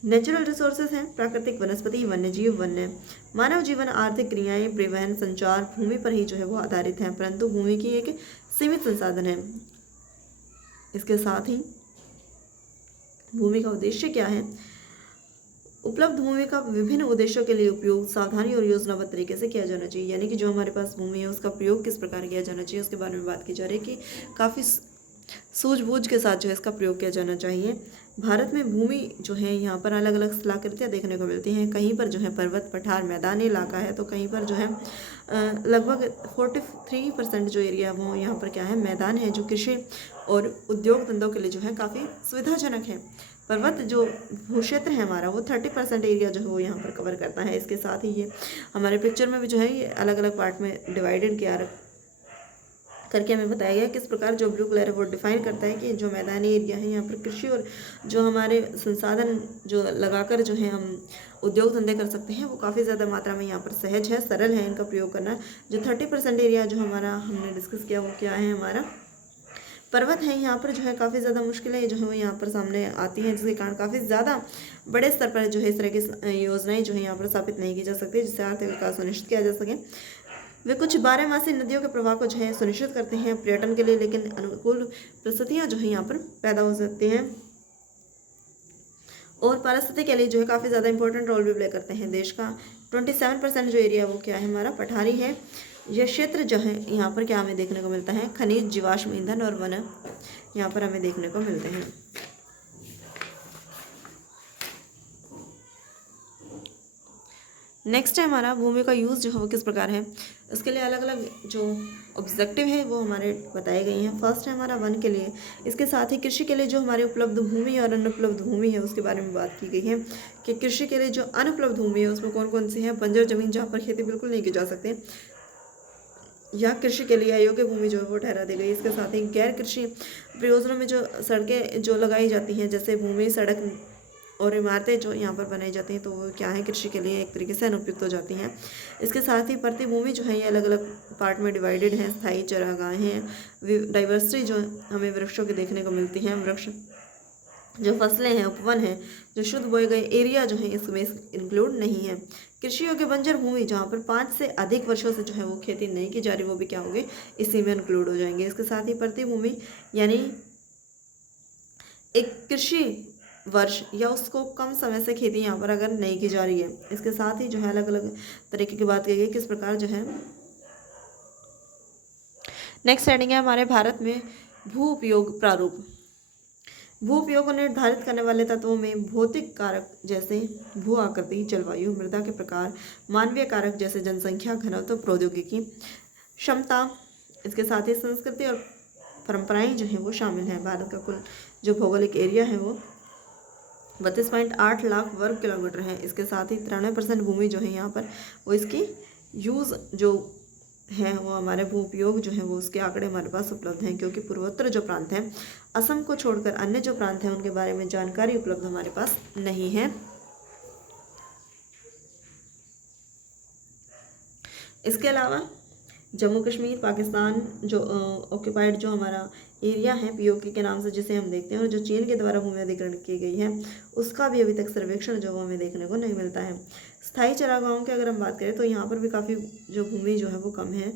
नेचुरल रिसोर्सेज हैं, प्राकृतिक, वनस्पति, वन्य जीव, वन्य मानव जीवन, आर्थिक क्रियाएं, परिवहन, संचार भूमि पर ही जो है वो आधारित हैं, परंतु भूमि की एक सीमित संसाधन है। इसके साथ ही भूमि का उद्देश्य क्या है, उपलब्ध भूमि का विभिन्न उद्देश्यों के लिए उपयोग सावधानी और योजनाबद्ध तरीके से किया जाना चाहिए, यानी कि जो हमारे पास भूमि है उसका प्रयोग किस प्रकार किया जाना चाहिए उसके बारे में बात की जा रही है कि काफ़ी सूझबूझ के साथ जो है इसका प्रयोग किया जाना चाहिए। भारत में भूमि जो है यहाँ पर अलग अलग स्थलाकृतियाँ देखने को मिलती हैं। कहीं पर जो है पर्वत, पठार, मैदानी इलाका है, तो कहीं पर जो है लगभग 43% जो एरिया वो यहाँ पर क्या है, मैदान है, जो कृषि और उद्योग धंधों के लिए जो है काफ़ी सुविधाजनक है। पर्वत जो भू क्षेत्र है हमारा वो 30% एरिया जो है वो यहाँ पर कवर करता है। इसके साथ ही ये हमारे पिक्चर में भी जो है ये अलग अलग पार्ट में डिवाइडेड करके हमें बताया गया किस प्रकार जो ब्लू कलर है वो डिफाइन करता है कि जो मैदानी एरिया है यहाँ पर कृषि और जो हमारे संसाधन जो लगाकर जो है हम उद्योग धंधे कर सकते हैं वो काफ़ी ज़्यादा मात्रा में यहाँ पर सहज है, सरल है इनका प्रयोग करना। जो 30% एरिया जो हमारा हमने डिस्कस किया वो क्या है, हमारा पर्वत है। यहाँ पर जो है काफ़ी ज़्यादा मुश्किलें जो है वो यहाँ पर सामने आती हैं, जिसके कारण काफ़ी ज़्यादा बड़े स्तर पर जो है इस तरह की योजनाएं जो है यहाँ पर स्थापित नहीं की जा सकती, जिससे आर्थिक विकास सुनिश्चित किया जा सके। वे कुछ 12 नदियों के प्रवाह को जो है सुनिश्चित करते हैं पर्यटन के लिए, लेकिन अनुकूल परिस्थितियाँ जो है यहाँ पर पैदा हो सकती हैं और पारिस्थितिकी के लिए जो है काफ़ी ज़्यादा इंपॉर्टेंट रोल भी प्ले करते हैं। देश का 27% जो एरिया वो क्या है, हमारा पठारी है। यह क्षेत्र जो है यहाँ पर क्या हमें देखने को मिलता है, खनिज, जीवाश्म ईंधन और वन यहाँ पर हमें देखने को मिलते हैं। नेक्स्ट है हमारा भूमि का यूज़ जो है वो किस प्रकार है, इसके लिए अलग अलग जो ऑब्जेक्टिव है वो हमारे बताए गए हैं। फर्स्ट है हमारा वन के लिए, इसके साथ ही कृषि के लिए जो हमारी उपलब्ध भूमि और अनुपलब्ध भूमि है उसके बारे में बात की गई है कि कृषि के लिए जो अनुपलब्ध भूमि है उसमें कौन कौन सी है, बंजर जमीन जहाँ पर खेती बिल्कुल नहीं की जा सकती या कृषि के लिए अयोग्य भूमि जो है वो ठहरा दी गई। इसके साथ ही गैर कृषि प्रयोजनों में जो सड़कें जो लगाई जाती हैं, जैसे भूमि, सड़क और इमारतें जो यहाँ पर बनाई जाती हैं, तो वो क्या है, कृषि के लिए एक तरीके से अनुपयुक्त हो जाती हैं। इसके साथ ही प्रतिभूमि जो है ये अलग अलग पार्ट में डिवाइडेड हैं। स्थायी चरागाहें हैं, डाइवर्सिटी जो हमें वृक्षों की देखने को मिलती हैं, वृक्ष जो फसलें हैं, उपवन हैं, जो शुद्ध बोए गए एरिया जो है इसमें इंक्लूड नहीं है। कृषि योग्य बंजर भूमि जहाँ पर 5 से अधिक वर्षों से जो है वो खेती नहीं की जा रही, वो भी क्या होंगे, इसी में इंक्लूड हो जाएंगे। इसके साथ ही प्रतिभूमि यानी एक कृषि वर्ष या उसको कम समय से खेती यहाँ पर अगर नहीं की जा रही है। इसके साथ ही जो है अलग अलग तरीके की बात की गई किस प्रकार जो है। नेक्स्ट हेडिंग है हमारे भारत में भू उपयोग प्रारूप। भू उपयोग को निर्धारित करने वाले तत्वों में भौतिक कारक जैसे भू आकृति, जलवायु, मृदा के प्रकार, मानवीय कारक जैसे जनसंख्या, घनत्व, प्रौद्योगिकी, क्षमता, इसके साथ ही संस्कृति और परंपराएं जो हैं वो शामिल हैं। भारत का कुल जो भौगोलिक एरिया है वो 32.8 लाख वर्ग किलोमीटर है। इसके साथ ही 93% भूमि जो है यहाँ पर वो इसकी यूज़ जो है वो हमारे भू उपयोग जो है वो उसके आंकड़े हमारे पास उपलब्ध हैं, क्योंकि पूर्वोत्तर जो प्रांत हैं, असम को छोड़कर अन्य जो प्रांत हैं उनके बारे में जानकारी उपलब्ध हमारे पास नहीं है। इसके अलावा जम्मू कश्मीर, पाकिस्तान जो ऑक्यूपाइड जो हमारा एरिया है पीओके के नाम से जिसे हम देखते हैं, और जो चीन के द्वारा भूमि अधिग्रहण की गई है उसका भी अभी तक सर्वेक्षण जो हमें देखने को नहीं मिलता है। स्थायी चरागाहों की अगर हम बात करें तो यहाँ पर भी काफ़ी जो भूमि जो है वो कम है।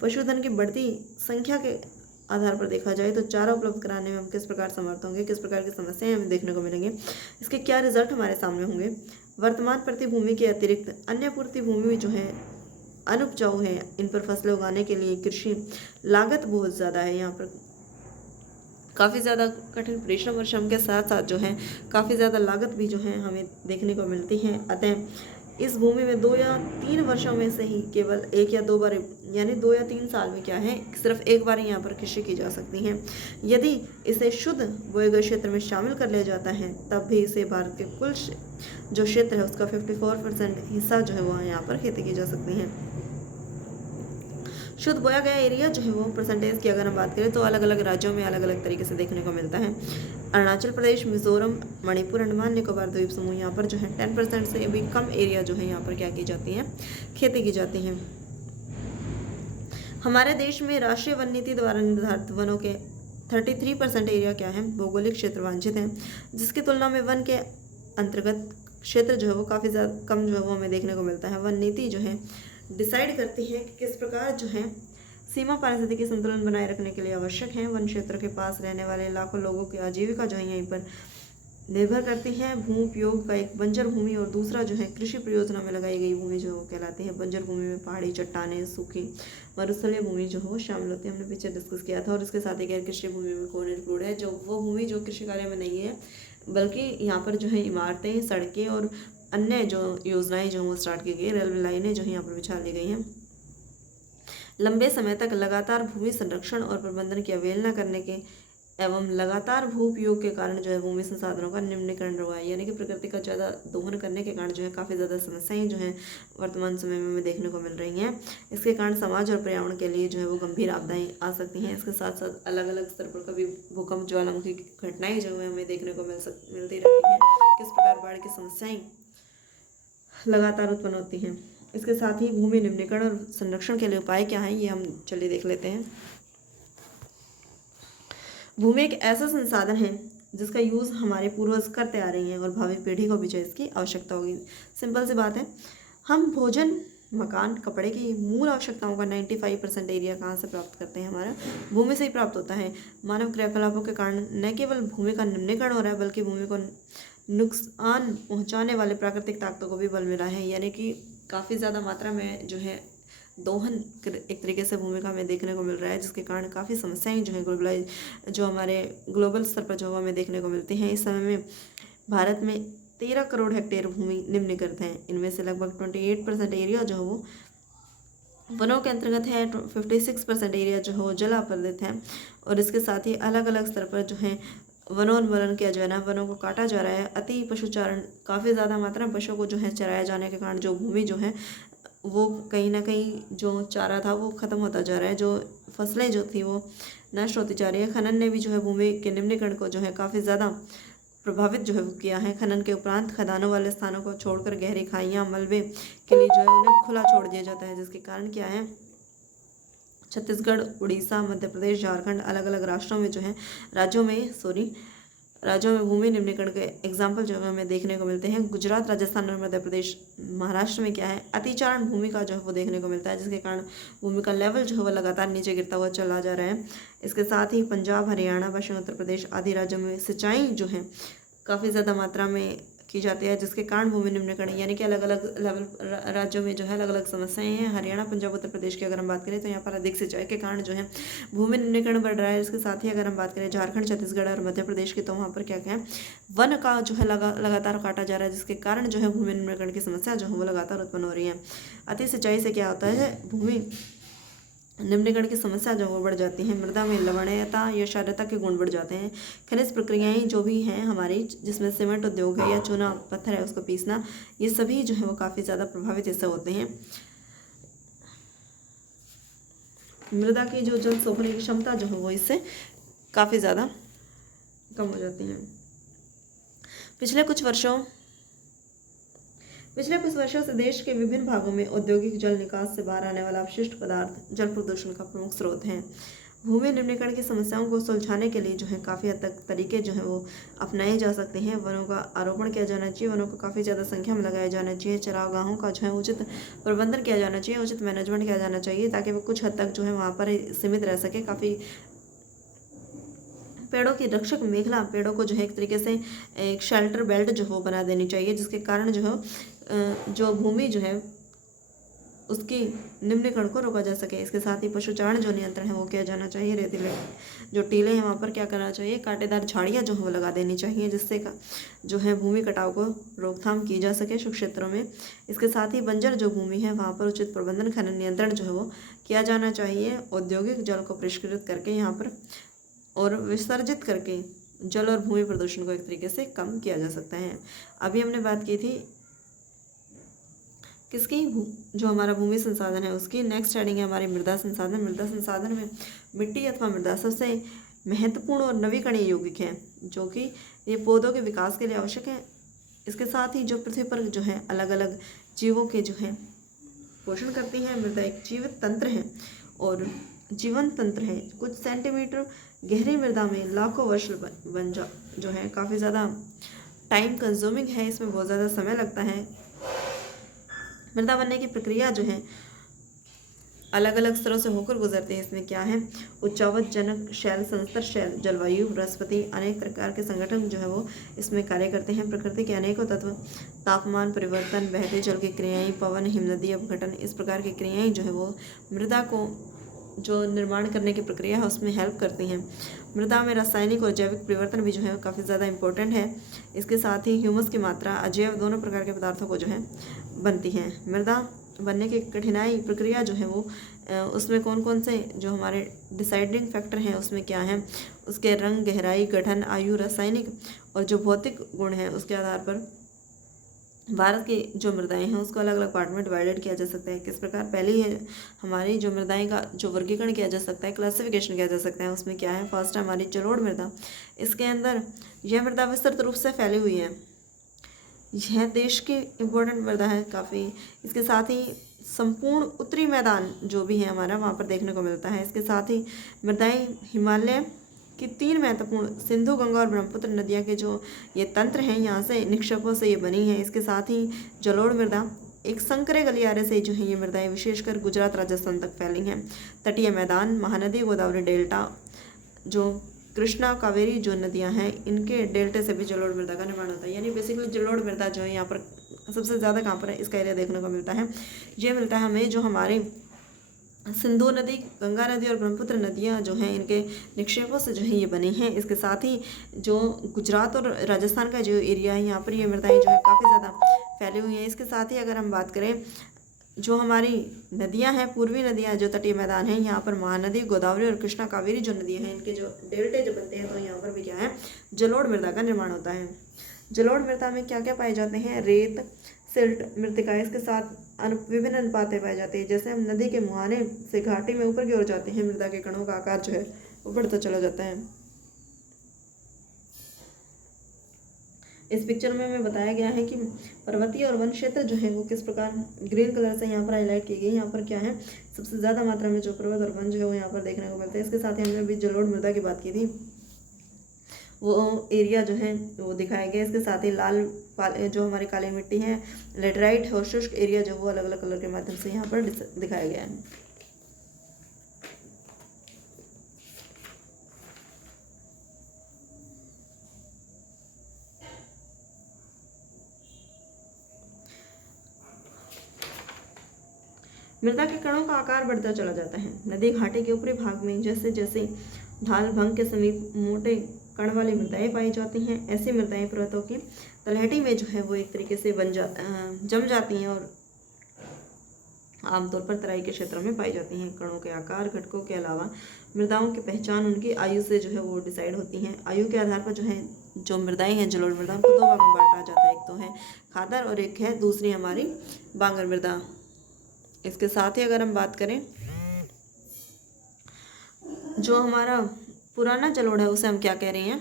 पशुधन की बढ़ती संख्या के आधार पर देखा जाए तो चारा उपलब्ध कराने में हम किस प्रकार समर्थ होंगे, किस प्रकार की समस्याएं हमें देखने को मिलेंगे, इसके क्या रिजल्ट हमारे सामने होंगे। वर्तमान प्रतिभूमि के अतिरिक्त अन्य पूर्ति भूमि जो है अनुपजाऊ है, इन पर फसलें उगाने के लिए कृषि लागत बहुत ज़्यादा है। यहाँ पर काफ़ी ज़्यादा कठिन परिश्रम और श्रम के साथ साथ जो है काफ़ी ज़्यादा लागत भी जो है हमें देखने को मिलती है। अतः इस भूमि में 2 या 3 वर्षों में से ही केवल 1 या 2 बार, यानी 2 या 3 साल में क्या है, सिर्फ एक बार यहाँ पर कृषि की जा सकती है। यदि इसे शुद्ध बोए गए क्षेत्र में शामिल कर लिया जाता है तब भी इसे भारत के कुल जो क्षेत्र है उसका 54% हिस्सा जो है वो यहाँ पर खेती की जा सकती है। शुद्ध बोया गया एरिया जो है वो परसेंटेज की अगर हम बात करें तो अलग अलग राज्यों में अलग अलग तरीके से देखने को मिलता है। अरुणाचल प्रदेश, मिजोरम, मणिपुर, अंडमान निकोबार द्वीप समूह, यहाँ पर जो है 10% से भी कम एरिया जो है यहाँ पर क्या की जाती है, खेती की जाती है। हमारे देश में राष्ट्रीय वन नीति द्वारा निर्धारित वनों के 33% एरिया क्या है, भौगोलिक क्षेत्र वांछित है, जिसकी तुलना में वन के अंतर्गत क्षेत्र जो है वो काफ़ी ज़्यादा कम जो है वो हमें देखने को मिलता है। वन नीति जो है डिसाइड करती है कि किस प्रकार जो है सीमा पारिस्थितिकी संतुलन बनाए रखने के लिए आवश्यक है। वन क्षेत्र के पास रहने वाले लाखों लोगों की आजीविका जो है यहीं पर निर्भर करती है। भू उपयोग का एक बंजर भूमि और दूसरा जो है कृषि परियोजना में लगाई गई भूमि जो कहलाती है। बंजर भूमि में पहाड़ी चट्टानें, सूखी मरुस्थलीय भूमि जो हो शामिल होती है, हमने पीछे डिस्कस किया था। और इसके साथ ही गैर कृषि भूमि में कौन इंक्लूड है, जो वो भूमि जो कृषि कार्य में नहीं है बल्कि यहाँ पर जो है इमारतें, सड़कें और अन्य जो योजनाएं जो वो स्टार्ट की गई, रेलवे लाइनें जो है यहाँ पर बिछा दी गई हैं। लंबे समय तक लगातार भूमि संरक्षण और प्रबंधन की अवहेलना करने के एवं लगातार भू उपयोग के कारण जो है भूमि संसाधनों का निम्नीकरण हुआ है, यानी कि प्रकृति का ज़्यादा दोहन करने के कारण जो है काफ़ी ज़्यादा समस्याएं जो हैं वर्तमान समय में हमें देखने को मिल रही हैं। इसके कारण समाज और पर्यावरण के लिए जो है वो गंभीर आपदाएं आ सकती हैं। इसके साथ साथ अलग अलग स्तर पर कभी भूकंप, ज्वालामुखी घटनाएं जो है हमें देखने को मिलती रहती हैं। किस प्रकार बाढ़ की समस्याएं लगातार उत्पन्न होती हैं। इसके साथ ही भूमि निम्नीकरण और संरक्षण के लिए उपाय क्या हैं, ये हम चलिए देख लेते हैं। भूमि एक ऐसा संसाधन है जिसका यूज़ हमारे पूर्वज करते आ रहे हैं और भावी पीढ़ी को भी जो इसकी आवश्यकता होगी। सिंपल सी बात है, हम भोजन, मकान, कपड़े की मूल आवश्यकताओं का 95% एरिया कहाँ से प्राप्त करते हैं, हमारा भूमि से ही प्राप्त होता है। मानव क्रियाकलापों के कारण न केवल भूमि का निम्नीकरण हो रहा है बल्कि भूमि को नुकसान पहुँचाने वाले प्राकृतिक ताकतों को भी बल मिला है, यानी कि काफ़ी ज़्यादा मात्रा में जो है दोहन एक तरीके से भूमि का हमें देखने को मिल रहा है, जिसके कारण काफ़ी समस्याएं जो है जो हमारे ग्लोबल स्तर पर जो हमें देखने को मिलती हैं। इस समय में भारत में 13 करोड़ हेक्टेयर भूमि निम्नीकृत है। इनमें से लगभग 28% एरिया जो है वो वनों के अंतर्गत है, 56% एरिया जो है वो जलापर्दित है। और इसके साथ ही अलग अलग स्तर पर जो है वनोन्मूलन किया जा रहा है, वनों को काटा जा रहा है। अति पशुचारण, काफ़ी ज़्यादा मात्रा में पशुओं को जो है चराया जाने के कारण जो भूमि जो है वो कहीं ना कहीं जो चारा था वो ख़त्म होता जा रहा है, जो फसलें जो थी वो नष्ट होती जा रही है। खनन ने भी जो है भूमि के निम्नीकरण को जो है काफ़ी ज़्यादा प्रभावित जो है किया है। खनन के उपरांत खदानों वाले स्थानों को छोड़कर गहरी खाइयाँ, मलबे के लिए जो है उन्हें खुला छोड़ दिया जाता है, जिसके कारण क्या है छत्तीसगढ़, उड़ीसा, मध्य प्रदेश, झारखंड, अलग अलग राज्यों में भूमि निम्नीकरण के एग्जाम्पल जो है हमें देखने को मिलते हैं। गुजरात, राजस्थान और मध्य प्रदेश, महाराष्ट्र में क्या है अतिचारण भूमि का जो है वो देखने को मिलता है, जिसके कारण भूमि का लेवल जो है वो लगातार नीचे गिरता हुआ चला जा रहा है। इसके साथ ही पंजाब, हरियाणा, पश्चिम उत्तर प्रदेश आदि राज्यों में सिंचाई जो है काफ़ी ज़्यादा मात्रा में की जाती है, जिसके कारण भूमि निम्नीकरण, यानी कि अलग अलग लेवल राज्यों में जो है अलग अलग समस्याएं हैं। हरियाणा, पंजाब, उत्तर प्रदेश की अगर हम बात करें तो यहाँ पर अधिक सिंचाई के कारण जो है भूमि निम्नीकरण बढ़ रहा है। इसके साथ ही अगर हम बात करें झारखंड, छत्तीसगढ़ और मध्य प्रदेश की, तो वहाँ पर क्या क्या है वन का जो है लगातार काटा जा रहा है, जिसके कारण जो है भूमि निम्नीकरण की समस्या जो है वो लगातार उत्पन्न हो रही है। अति सिंचाई से क्या होता है, भूमि निम्नीकरण की समस्या जो वो बढ़ जाती है। मृदा में लवणीयता या क्षारीयता के गुण बढ़ जाते हैं। खनिज प्रक्रियाएं जो भी हैं हमारी, जिसमें सीमेंट उद्योग है या चूना पत्थर है उसको पीसना, ये सभी जो है वो काफ़ी ज़्यादा प्रभावित इससे होते हैं। मृदा की जो जल सोखने की क्षमता जो है वो इससे काफ़ी ज़्यादा कम हो जाती है। पिछले कुछ वर्षों से देश के विभिन्न भागों में औद्योगिक जल निकास से बाहर आने वाला अपशिष्ट पदार्थ जल प्रदूषण का प्रमुख स्रोत हैं। भूमि निम्नीकरण की समस्याओं को सुलझाने के लिए जो है काफ़ी हद तक तरीके जो है वो अपनाए जा सकते हैं। वनों का आरोपण किया जाना चाहिए, वनों को काफ़ी ज़्यादा संख्या में लगाया जाना चाहिए। चरागाहों का जो है उचित प्रबंधन किया जाना चाहिए, उचित मैनेजमेंट किया जाना चाहिए, ताकि वो कुछ हद तक जो है वहाँ पर सीमित रह सके। काफ़ी पेड़ों की रक्षक मेखला, पेड़ों को जो है एक तरीके से एक शेल्टर बेल्ट जो है वो बना देनी चाहिए, जिसके कारण जो है जो भूमि जो है उसकी निम्नीकरण को रोका जा सके। इसके साथ ही पशुचारण जो नियंत्रण है वो किया जाना चाहिए। रेतीले जो टीले हैं वहाँ पर क्या करना चाहिए, कांटेदार झाड़ियाँ जो है वो लगा देनी चाहिए, जिससे जो है भूमि कटाव को रोकथाम की जा सके शुष्क क्षेत्रों में। इसके साथ ही बंजर जो भूमि है वहाँ पर उचित प्रबंधन, खनन नियंत्रण जो है वो किया जाना चाहिए। औद्योगिक जल को परिष्कृत करके यहाँ पर और विसर्जित करके जल और भूमि प्रदूषण को एक तरीके से कम किया जा सकता है। अभी हमने बात की थी किसकी, जो हमारा भूमि संसाधन है उसकी। नेक्स्ट हेडिंग है हमारी मृदा संसाधन। मृदा संसाधन में मिट्टी अथवा मृदा सबसे महत्वपूर्ण और नवीकरणीय यौगिक है, जो कि ये पौधों के विकास के लिए आवश्यक है। इसके साथ ही जो पृथ्वी पर जो है अलग अलग जीवों के जो है पोषण करती है। मृदा एक जीवित तंत्र है और जीवन तंत्र है। कुछ सेंटीमीटर गहरी मृदा में लाखों वर्ष बन जो है काफ़ी ज़्यादा टाइम कंज्यूमिंग है, इसमें बहुत ज़्यादा समय लगता है। मृदा बनने की प्रक्रिया जो है अलग अलग स्तरों से होकर गुजरती है। इसमें क्या है, उच्चावच जनक शैल, संस्तर शैल, जलवायु, बृहस्पति, अनेक प्रकार के संगठन जो है वो इसमें कार्य करते हैं। प्रकृति के अनेकों तत्व, तापमान परिवर्तन, बहते जल की क्रियाएं, पवन, हिमनदी अपघटन, इस प्रकार की क्रियाएं जो है वो मृदा को जो निर्माण करने की प्रक्रिया है उसमें हेल्प करती हैं। मृदा में रासायनिक और जैविक परिवर्तन भी जो है काफ़ी ज़्यादा इंपॉर्टेंट है। इसके साथ ही ह्यूमस की मात्रा, अजैव, दोनों प्रकार के पदार्थों को जो है बनती है। मृदा बनने की कठिनाई प्रक्रिया जो है वो उसमें कौन कौन से जो हमारे डिसाइडिंग फैक्टर हैं उसमें क्या है, उसके रंग, गहराई, गठन, आयु, रासायनिक और जो भौतिक गुण हैं उसके आधार पर भारत की जो मृदाएं हैं उसको अलग अलग पार्ट में डिवाइडेड किया जा सकता है। किस प्रकार, पहली है हमारी जो मृदाएं का जो वर्गीकरण किया जा सकता है, क्लासिफिकेशन किया जा सकता है, उसमें क्या है, फर्स्ट है हमारी जलोढ़ मृदा। इसके अंदर यह मृदा विस्तृत रूप से फैली हुई है, यह देश की इम्पोर्टेंट मृदा है काफ़ी। इसके साथ ही संपूर्ण उत्तरी मैदान जो भी है हमारा वहाँ पर देखने को मिलता है। इसके साथ ही मृदाएं हिमालय की 3 महत्वपूर्ण सिंधु, गंगा और ब्रह्मपुत्र नदियाँ के जो ये तंत्र हैं यहाँ से निक्षेपों से ये बनी है। इसके साथ ही जलोढ़ मृदा एक संकरे गलियारे से जो है ये मृदाएं विशेषकर गुजरात, राजस्थान तक फैली हैं। तटीय मैदान, महानदी, गोदावरी डेल्टा, जो कृष्णा, कावेरी जो नदियां हैं इनके डेल्टे से भी जलोढ़ मृदा का निर्माण होता है। यानी बेसिकली जलोढ़ मृदा जो है यहाँ पर सबसे ज़्यादा कहाँ पर है, इसका एरिया देखने को मिलता है। ये मिलता है हमें जो हमारे सिंधु नदी, गंगा नदी और ब्रह्मपुत्र नदियाँ जो हैं इनके निक्षेपों से जो है ये बनी हैं। इसके साथ ही जो गुजरात और राजस्थान का जो एरिया है यहाँ पर ये मृदाएं जो है काफ़ी ज़्यादा फैली हुई हैं। इसके साथ ही अगर हम बात करें जो हमारी नदियां हैं, पूर्वी नदियां जो तटीय मैदान हैं, यहाँ पर महानदी, गोदावरी और कृष्णा, कावेरी जो नदियां हैं इनके जो डेल्टे जो बनते हैं तो यहाँ पर भी क्या है, जलोढ़ मृदा का निर्माण होता है। जलोढ़ मृदा में क्या क्या पाए जाते हैं, रेत, सिल्ट, मृतिका, इसके साथ विभिन्न अनुपातें पाई जाती है। जैसे हम नदी के मुहाने से घाटी में ऊपर की ओर जाते हैं, मृदा के कणों का आकार जो है वो बढ़ता चला जाता है। इस पिक्चर में हमें बताया गया है कि पर्वतीय और वन क्षेत्र जो है वो किस प्रकार ग्रीन कलर से यहाँ पर हाईलाइट की गई। यहाँ पर क्या है, सबसे ज़्यादा मात्रा में जो पर्वत और वन जो है वो यहाँ पर देखने को मिलते हैं। इसके साथ ही हमने अभी जलोढ़ मृदा की बात की थी, वो एरिया जो है वो दिखाया गया। इसके साथ ही लाल जो हमारी काली मिट्टी है, लेटराइट और शुष्क एरिया जो वो अलग अलग कलर के माध्यम से यहाँ पर दिखाया गया है। मृदा के कणों का आकार बढ़ता चला जाता है। नदी घाटी के ऊपरी भाग में जैसे जैसे ढाल भंग के समीप मोटे कण वाली मृदाएं पाई जाती हैं। ऐसी मृदाएं पर्वतों की तलहटी में जो है वो एक तरीके से जम जाती हैं और आमतौर पर तराई के क्षेत्रों में पाई जाती हैं। कणों के आकार, घटकों के अलावा मृदाओं की पहचान उनकी आयु से जो है वो डिसाइड होती हैं। आयु के आधार पर जो है जो मृदाएं हैं जलोढ़ मृदा को 2 भाग में बांटा जाता है। एक तो है खादर और एक है दूसरी हमारी बांगर मृदा। इसके साथ ही अगर हम बात करें जो हमारा पुराना जलोढ़ है उसे हम क्या कह रहे हैं,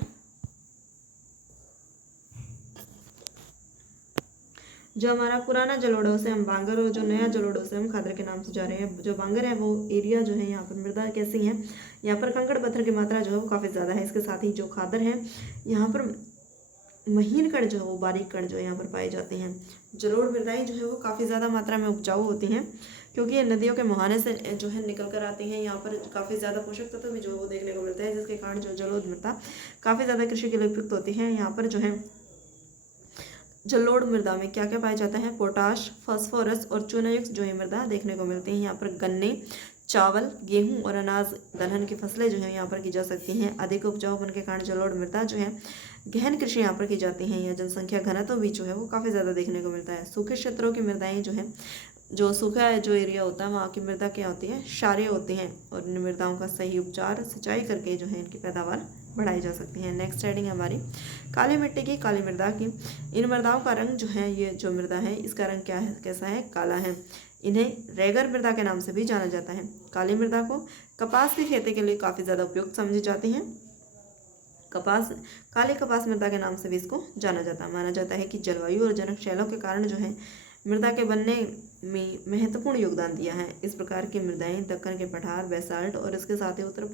जो हमारा पुराना जलोढ़ है उसे हम बांगर और जो नया जलोढ़ है उसे हम खादर के नाम से जा रहे हैं। जो बांगर है वो एरिया जो है यहाँ पर मृदा कैसी है, यहाँ पर कंकड़ पत्थर की मात्रा जो है वो काफ़ी ज़्यादा है। इसके साथ ही जो खादर है यहाँ पर महीन कण जो है वो बारीक कण जो यहाँ पर पाए जाते हैं। जलोढ़ मृदाएं जो है वो काफ़ी ज़्यादा मात्रा में उपजाऊ होती हैं क्योंकि ये नदियों के मुहाने से जो है निकल कर आती हैं। यहाँ पर काफ़ी ज़्यादा पोषक तत्व भी जो है वो देखने को मिलता है, जिसके कारण जो जलोढ़ मृदा काफ़ी ज़्यादा कृषि के लिए उपयुक्त होती है। यहाँ पर जो है जलोढ़ मृदा में क्या क्या पाया जाता है, पोटाश, फास्फोरस और चूनायुक्त जो है मृदा देखने को मिलती है। यहाँ पर गन्ने, चावल, गेहूं और अनाज दलहन की फसलें जो है यहाँ पर की जा सकती हैं। अधिक उपजाऊपन के कारण जलोढ़ मृदा जो है गहन कृषि यहाँ पर की जाती है। यह जनसंख्या घनत्व भी जो है वो काफ़ी ज़्यादा देखने को मिलता है। सूखे क्षेत्रों की मृदाएं जो है, जो सूखा जो एरिया होता है वहाँ की मृदा क्या होती है, क्षारीय होती हैं, और इन मृदाओं का सही उपचार सिंचाई करके जो है इनकी पैदावार बढ़ाई जा सकती है। नेक्स्ट हेडिंग है हमारी काली मिट्टी की, काली मृदा की। इन मृदाओं का रंग जो है, ये जो मृदा है इसका रंग क्या है, कैसा है, काला है। इन्हें रेगर मृदा के नाम से भी जाना जाता है। काली मृदा को कपास की खेती के लिए काफ़ी ज़्यादा उपयुक्त समझी जाती है। काली कपास मृदा के नाम से भी इसको जाना जाता है। माना जाता है कि जलवायु और जनक शैलों के कारण जो है मृदा के बनने में महत्वपूर्ण योगदान दिया है। इस प्रकार की मृदाएं दक्कन के पठार, बेसाल्ट और इसके साथ ही उत्तर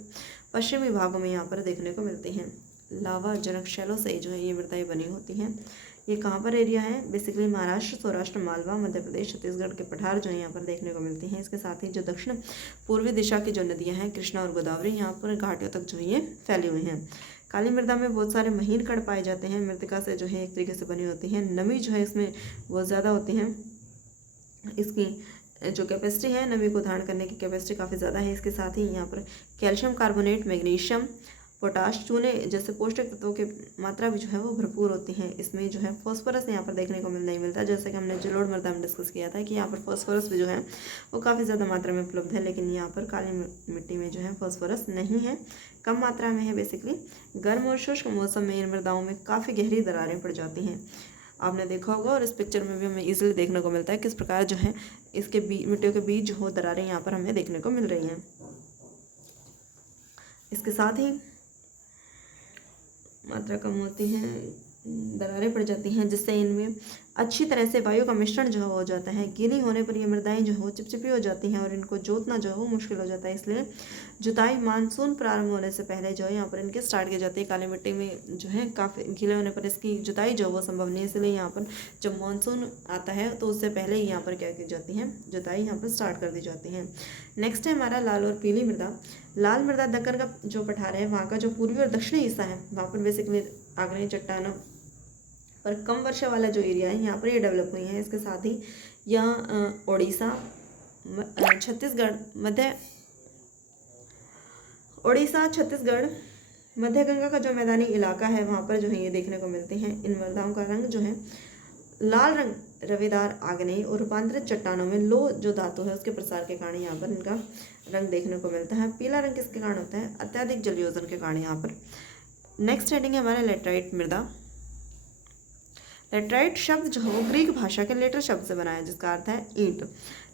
पश्चिमी भागों में यहाँ पर देखने को मिलती हैं। लावा जनक शैलों से जो है ये मृदाएं बनी होती हैं। ये कहाँ पर एरिया है, बेसिकली महाराष्ट्र, सौराष्ट्र, मालवा, मध्य प्रदेश, छत्तीसगढ़ के पठार जो है यहाँ पर देखने को मिलती हैं। इसके साथ ही जो दक्षिण पूर्वी दिशा की जो नदियाँ हैं, कृष्णा और गोदावरी, यहाँ पर घाटियों तक जो ये फैली हुई हैं। काली मृदा में बहुत सारे महीन कण पाए जाते हैं। मृतिका से जो है एक तरीके से बनी होती हैं। नमी जो है इसमें बहुत ज़्यादा होती है। इसकी जो कैपेसिटी है, नमी को धारण करने की कैपेसिटी काफ़ी ज़्यादा है। इसके साथ ही यहाँ पर कैल्शियम कार्बोनेट, मैग्नीशियम, पोटाश, चूने जैसे पौष्टिक तत्वों की मात्रा भी जो है वो भरपूर होती है। इसमें जो है फॉस्फोरस यहाँ पर देखने को नहीं मिलता, जैसे कि हमने जलोढ़ मृदा में डिस्कस किया था कि यहाँ पर फॉस्फोरस भी जो है वो काफ़ी ज़्यादा मात्रा में उपलब्ध है, लेकिन यहाँ पर काली मिट्टी में जो है फॉस्फोरस नहीं है, कम मात्रा में है। बेसिकली गर्म और शुष्क मौसम में इन मृदाओं में काफ़ी गहरी दरारें पड़ जाती हैं। आपने देखा होगा और इस पिक्चर में भी हमें इजीली देखने को मिलता है किस प्रकार जो है इसके मिट्टियों के बीच जो हो दरारें यहाँ पर हमें देखने को मिल रही हैं। इसके साथ ही मात्रा कम होती है, दरारें पड़ जाती हैं, जिससे इनमें अच्छी तरह से वायु का मिश्रण जो है हो जाता है। गीली होने पर ये मृदाएं जो है वो चिपचिपी हो जाती हैं और इनको जोतना जो है वो मुश्किल हो जाता है। इसलिए जुताई मानसून प्रारंभ होने से पहले जो है यहाँ पर इनके स्टार्ट की जाती है। काली मिट्टी में जो है काफ़ी गीले होने पर इसकी जुताई जो है वो संभव नहीं है, इसलिए यहाँ पर जब मानसून आता है तो उससे पहले ही यहाँ पर क्या की जाती है, जुताई यहाँ पर स्टार्ट कर दी जाती है। नेक्स्ट है हमारा लाल और पीली मृदा। लाल मृदा दक्कन का जो पठार है वहाँ का जो पूर्वी और दक्षिणी हिस्सा है, वहाँ पर बेसिकली आग्नेय चट्टानों पर कम वर्षा वाला जो एरिया है यहाँ पर ये डेवलप हुई है। इसके साथ ही यहाँ उड़ीसा, छत्तीसगढ़, मध्य गंगा का जो मैदानी इलाका है वहाँ पर जो है ये देखने को मिलते हैं। इन मृदाओं का रंग जो है लाल रंग रवेदार आग्नेय और रूपांतरित चट्टानों में लो जो धातु है उसके प्रसार के कारण यहाँ पर इनका रंग देखने को मिलता है। पीला रंग किसके कारण होता है, अत्यधिक जलयोजन के कारण यहाँ पर। नेक्स्ट हेडिंग है हमारा लेटराइट मृदा। लेटराइट शब्द जो है वो ग्रीक भाषा के लेटर शब्द से बना है, जिसका अर्थ है ईंट।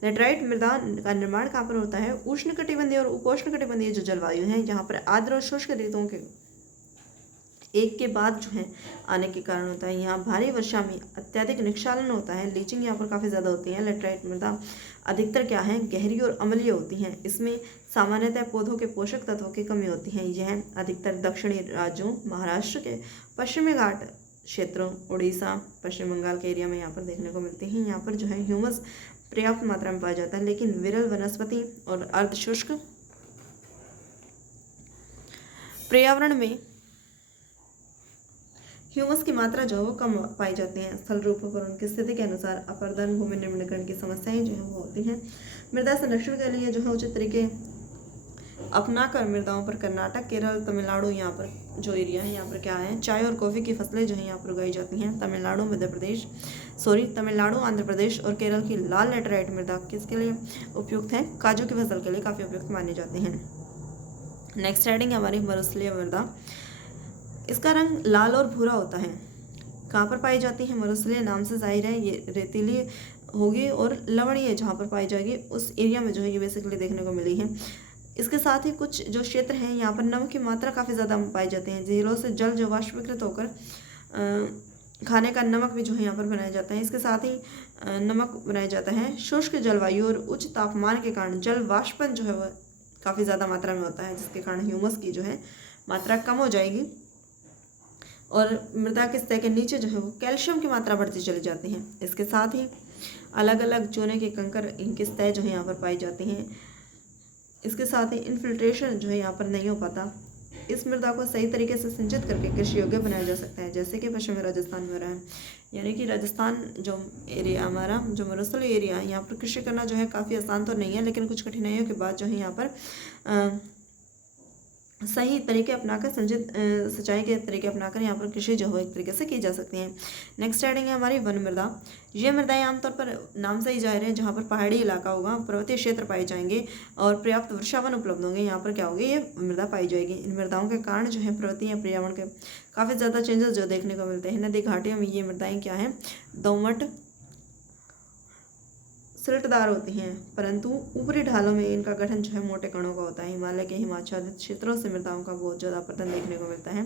लेटराइट मृदा का निर्माण कहाँ पर होता है, उष्णकटिबंधीय और उपोष्णकटिबंधीय जो जलवायु है यहाँ पर आर्द्र और शुष्क ऋतुओं के एक के बाद जो है आने के कारण होता है। यहाँ भारी वर्षा में अत्यधिक निक्षालन होता है, लीचिंग यहाँ पर काफ़ी ज़्यादा होती है। लेटराइट मृदा अधिकतर क्या है, गहरी और अम्लीय होती हैं। इसमें सामान्यतः पौधों के पोषक तत्वों की कमी होती है। यह अधिकतर दक्षिणी राज्यों, महाराष्ट्र के पश्चिमी घाट क्षेत्रों, उड़ीसा, पश्चिम बंगाल के एरिया में यहाँ पर देखने को मिलती हैं। यहाँ पर जो है ह्यूमस पर्याप्त मात्रा में पाया जाता है, लेकिन विरल वनस्पति और अर्धशुष्क पर्यावरण में ह्यूमस की मात्रा जो है वो कम पाई जाती है। स्थल रूपों पर उनकी स्थिति के अनुसार अपर्दन, भूमि निम्नीकरण की समस्याएं जो है वो होती हैं। मृदा संरक्षण के लिए जो है उचित तरीके अपनाकर मृदाओं पर कर्नाटक, केरल, तमिलनाडु यहाँ पर जो एरिया है यहाँ पर क्या है, चाय और कॉफ़ी की फसलें जो है यहाँ पर उगाई जाती हैं। तमिलनाडु, आंध्र प्रदेश और केरल की लाल लेटराइट मृदा किसके लिए उपयुक्त है, काजू की फसल के लिए काफ़ी उपयुक्त मानी जाती हैं। नेक्स्ट हेडिंग है हमारी मरुस्थलीय मृदा। इसका रंग लाल और भूरा होता है। कहाँ पर पाई जाती है, मरुस्थलीय नाम से जाहिर है ये रेतीली होगी और लवणीय जहाँ पर पाई जाएगी उस एरिया में जो है ये बेसिकली देखने को मिली है। इसके साथ ही कुछ जो क्षेत्र हैं यहाँ पर नमक की मात्रा काफ़ी ज़्यादा पाई जाती है। झीलों से जल जो वाष्पीकृत होकर खाने का नमक भी जो है यहाँ पर बनाया जाता है। इसके साथ ही नमक बनाया जाता है। शुष्क जलवायु और उच्च तापमान के कारण जल वाष्पन जो है वह काफ़ी ज़्यादा मात्रा में होता है, जिसके कारण ह्यूमस की जो है मात्रा कम हो जाएगी और मृदा के सतह के नीचे जो है वो कैल्शियम की मात्रा बढ़ती चली जाती है। इसके साथ ही अलग अलग चूने के कंकर इनके सतह जो है यहाँ पर पाई जाती हैं। इसके साथ ही इन्फिल्ट्रेशन जो है यहाँ पर नहीं हो पाता। इस मृदा को सही तरीके से सिंचित करके कृषि योग्य बनाया जा सकता है, जैसे कि पश्चिमी राजस्थान में हो रहा है। यानी कि राजस्थान जो एरिया हमारा जो मरुस्थल एरिया है, यहाँ पर कृषि करना जो है काफ़ी आसान तो नहीं है, लेकिन कुछ कठिनाइयों के बाद जो है यहाँ पर सही तरीके अपनाकर संचित सिंचाई के तरीके अपनाकर यहाँ पर कृषि जो हो एक तरीके से की जा सकती है। नेक्स्ट हेडिंग है हमारी वन मृदा। ये मृदाएं आमतौर पर नाम से ही जाहिर है, जहाँ पर पहाड़ी इलाका होगा, पर्वतीय क्षेत्र पाए जाएंगे और पर्याप्त वर्षावन उपलब्ध होंगे, यहाँ पर क्या होगी, ये मृदा पाई जाएगी। इन मृदाओं के कारण जो है प्रवृत्ति या पर्यावरण के काफ़ी ज़्यादा चेंजेस जो देखने को मिलते हैं। नदी घाटियों में ये मृदाएँ क्या हैं, दोमट सिल्टदार होती हैं, परंतु ऊपरी ढालों में इनका गठन जो है मोटे कणों का होता है। हिमालय के हिमाच्छादित क्षेत्रों से मृदाओं का बहुत ज़्यादा पतन देखने को मिलता है।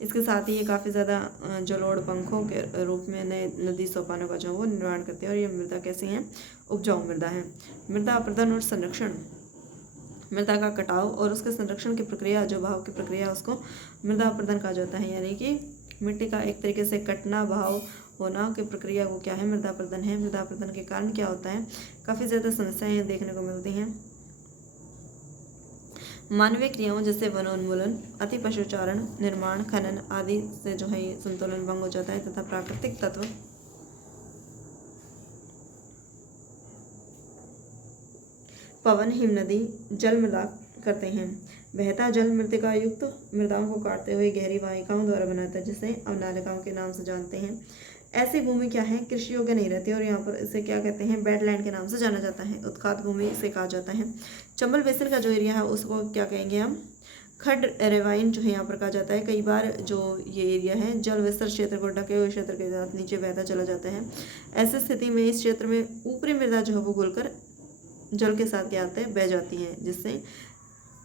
इसके साथ ही ये काफ़ी ज़्यादा जलोढ़ पंखों के रूप में नए नदी सोपानों का जो है वो निर्माण करते हैं। और ये मृदा कैसी हैं, उपजाऊ मृदा है। मृदा अपरदन और संरक्षण, मृदा का कटाव और उसके संरक्षण की प्रक्रिया, जो बहाव की प्रक्रिया, उसको मृदा अपरदन कहा जाता है। यानी कि मिट्टी का एक तरीके से कटना, बहाव होना की प्रक्रिया को क्या है, मृदा अपरदन है। मृदा अपरदन के कारण क्या होता है, काफ़ी ज़्यादा समस्याएं देखने को मिलती हैं। मानवीय क्रियाओं जैसे वनोन्मूलन, अति पशुचारण, निर्माण, खनन आदि से जो है ये संतुलन भंग हो जाता है तथा प्राकृतिक तत्व पवन, हिमनदी जल मृदा करते हैं। बहता जल मृतिका युक्त मृदाओं को काटते हुए गहरी वाहिकाओं द्वारा बनाता है, जिसे अवनालिकाओं के नाम से जानते हैं। ऐसी भूमि क्या है, कृषि योग्य नहीं रहती और यहाँ पर इसे क्या कहते हैं, वेटलैंड के नाम से जाना जाता है। उत्खात भूमि इसे कहा जाता है। चंबल बेसिन का जो एरिया है उसको क्या कहेंगे हम, खड रेवाइन जो है यहाँ पर कहा जाता है। कई बार जो ये एरिया है जल विस्तर क्षेत्र को ढके हुए क्षेत्र के साथ नीचे बहता चला जाता है। ऐसी स्थिति में इस क्षेत्र में ऊपरी मृदा जो है वो घुलकर जल के साथ क्या आते हैं, बह जाती है, जिससे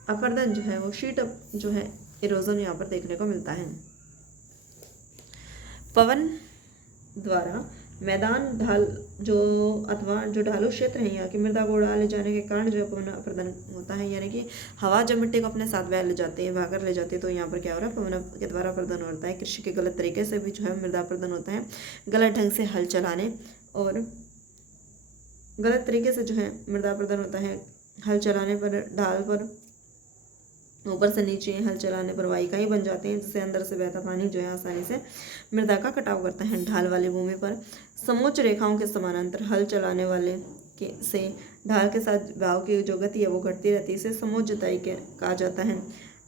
अपरदन जो है वो शीट अप जो है इरोजन यहाँ पर देखने को मिलता है। पवन द्वारा मैदान ढाल जो अथवा जो ढालू क्षेत्र है यहाँ की मृदा को उड़ा ले जाने के कारण जो है पवन अपरदन होता है। यानी कि हवा जब मिट्टी को अपने साथ बह ले जाती है, बहाकर ले जाती है, तो यहाँ पर क्या हो रहा है, पवन के द्वारा अपरदन होता है। कृषि के गलत तरीके से भी जो है मृदा अपरदन होता है। गलत ढंग से हल चलाने और गलत तरीके से जो है मृदा अपरदन होता है। हल चलाने पर ढाल पर ऊपर से नीचे हल चलाने पर वाहिकाएं बन जाती हैं, जिससे अंदर से बहता पानी जो है आसानी से मृदा का कटाव करता है। ढाल वाली भूमि पर समोच्च रेखाओं के समानांतर हल चलाने वाले के से ढाल के साथ बहाव की जो गति है वो घटती रहती है, इसे समोच्च जुताई के कहा जाता है।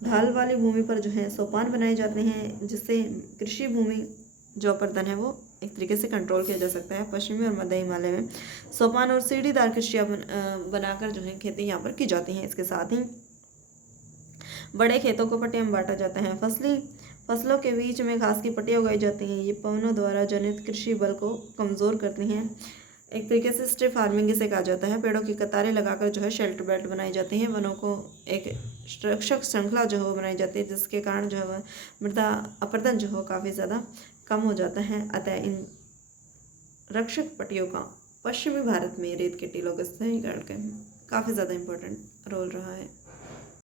ढाल वाली भूमि पर जो है सोपान बनाए जाते हैं, जिससे कृषि भूमि जो अपरदन है वो एक तरीके से कंट्रोल किया जा सकता है। पश्चिमी और मध्य हिमालय में सोपान और सीढ़ीदार कृषियाँ बनाकर जो है खेती यहाँ पर की जाती हैं। इसके साथ ही बड़े खेतों को पट्टियों में बांटा जाता है। फसलों के बीच में घास की पट्टियाँ उगाई जाती हैं। ये पवनों द्वारा जनित कृषि बल को कमज़ोर करती हैं। एक तरीके से स्ट्रिप फार्मिंग इसे कहा जाता है। पेड़ों की कतारें लगाकर जो है शेल्टर बेल्ट बनाई जाती हैं। वनों को एक रक्षक श्रृंखला जो है वो बनाई जाती है, जिसके कारण जो है वह मृदा अपरदन जो हो काफ़ी ज़्यादा कम हो जाता है। अतः इन रक्षक पट्टियों का पश्चिमी भारत में रेत के टीलों के सही कारण काफ़ी ज़्यादा इम्पोर्टेंट रोल रहा है।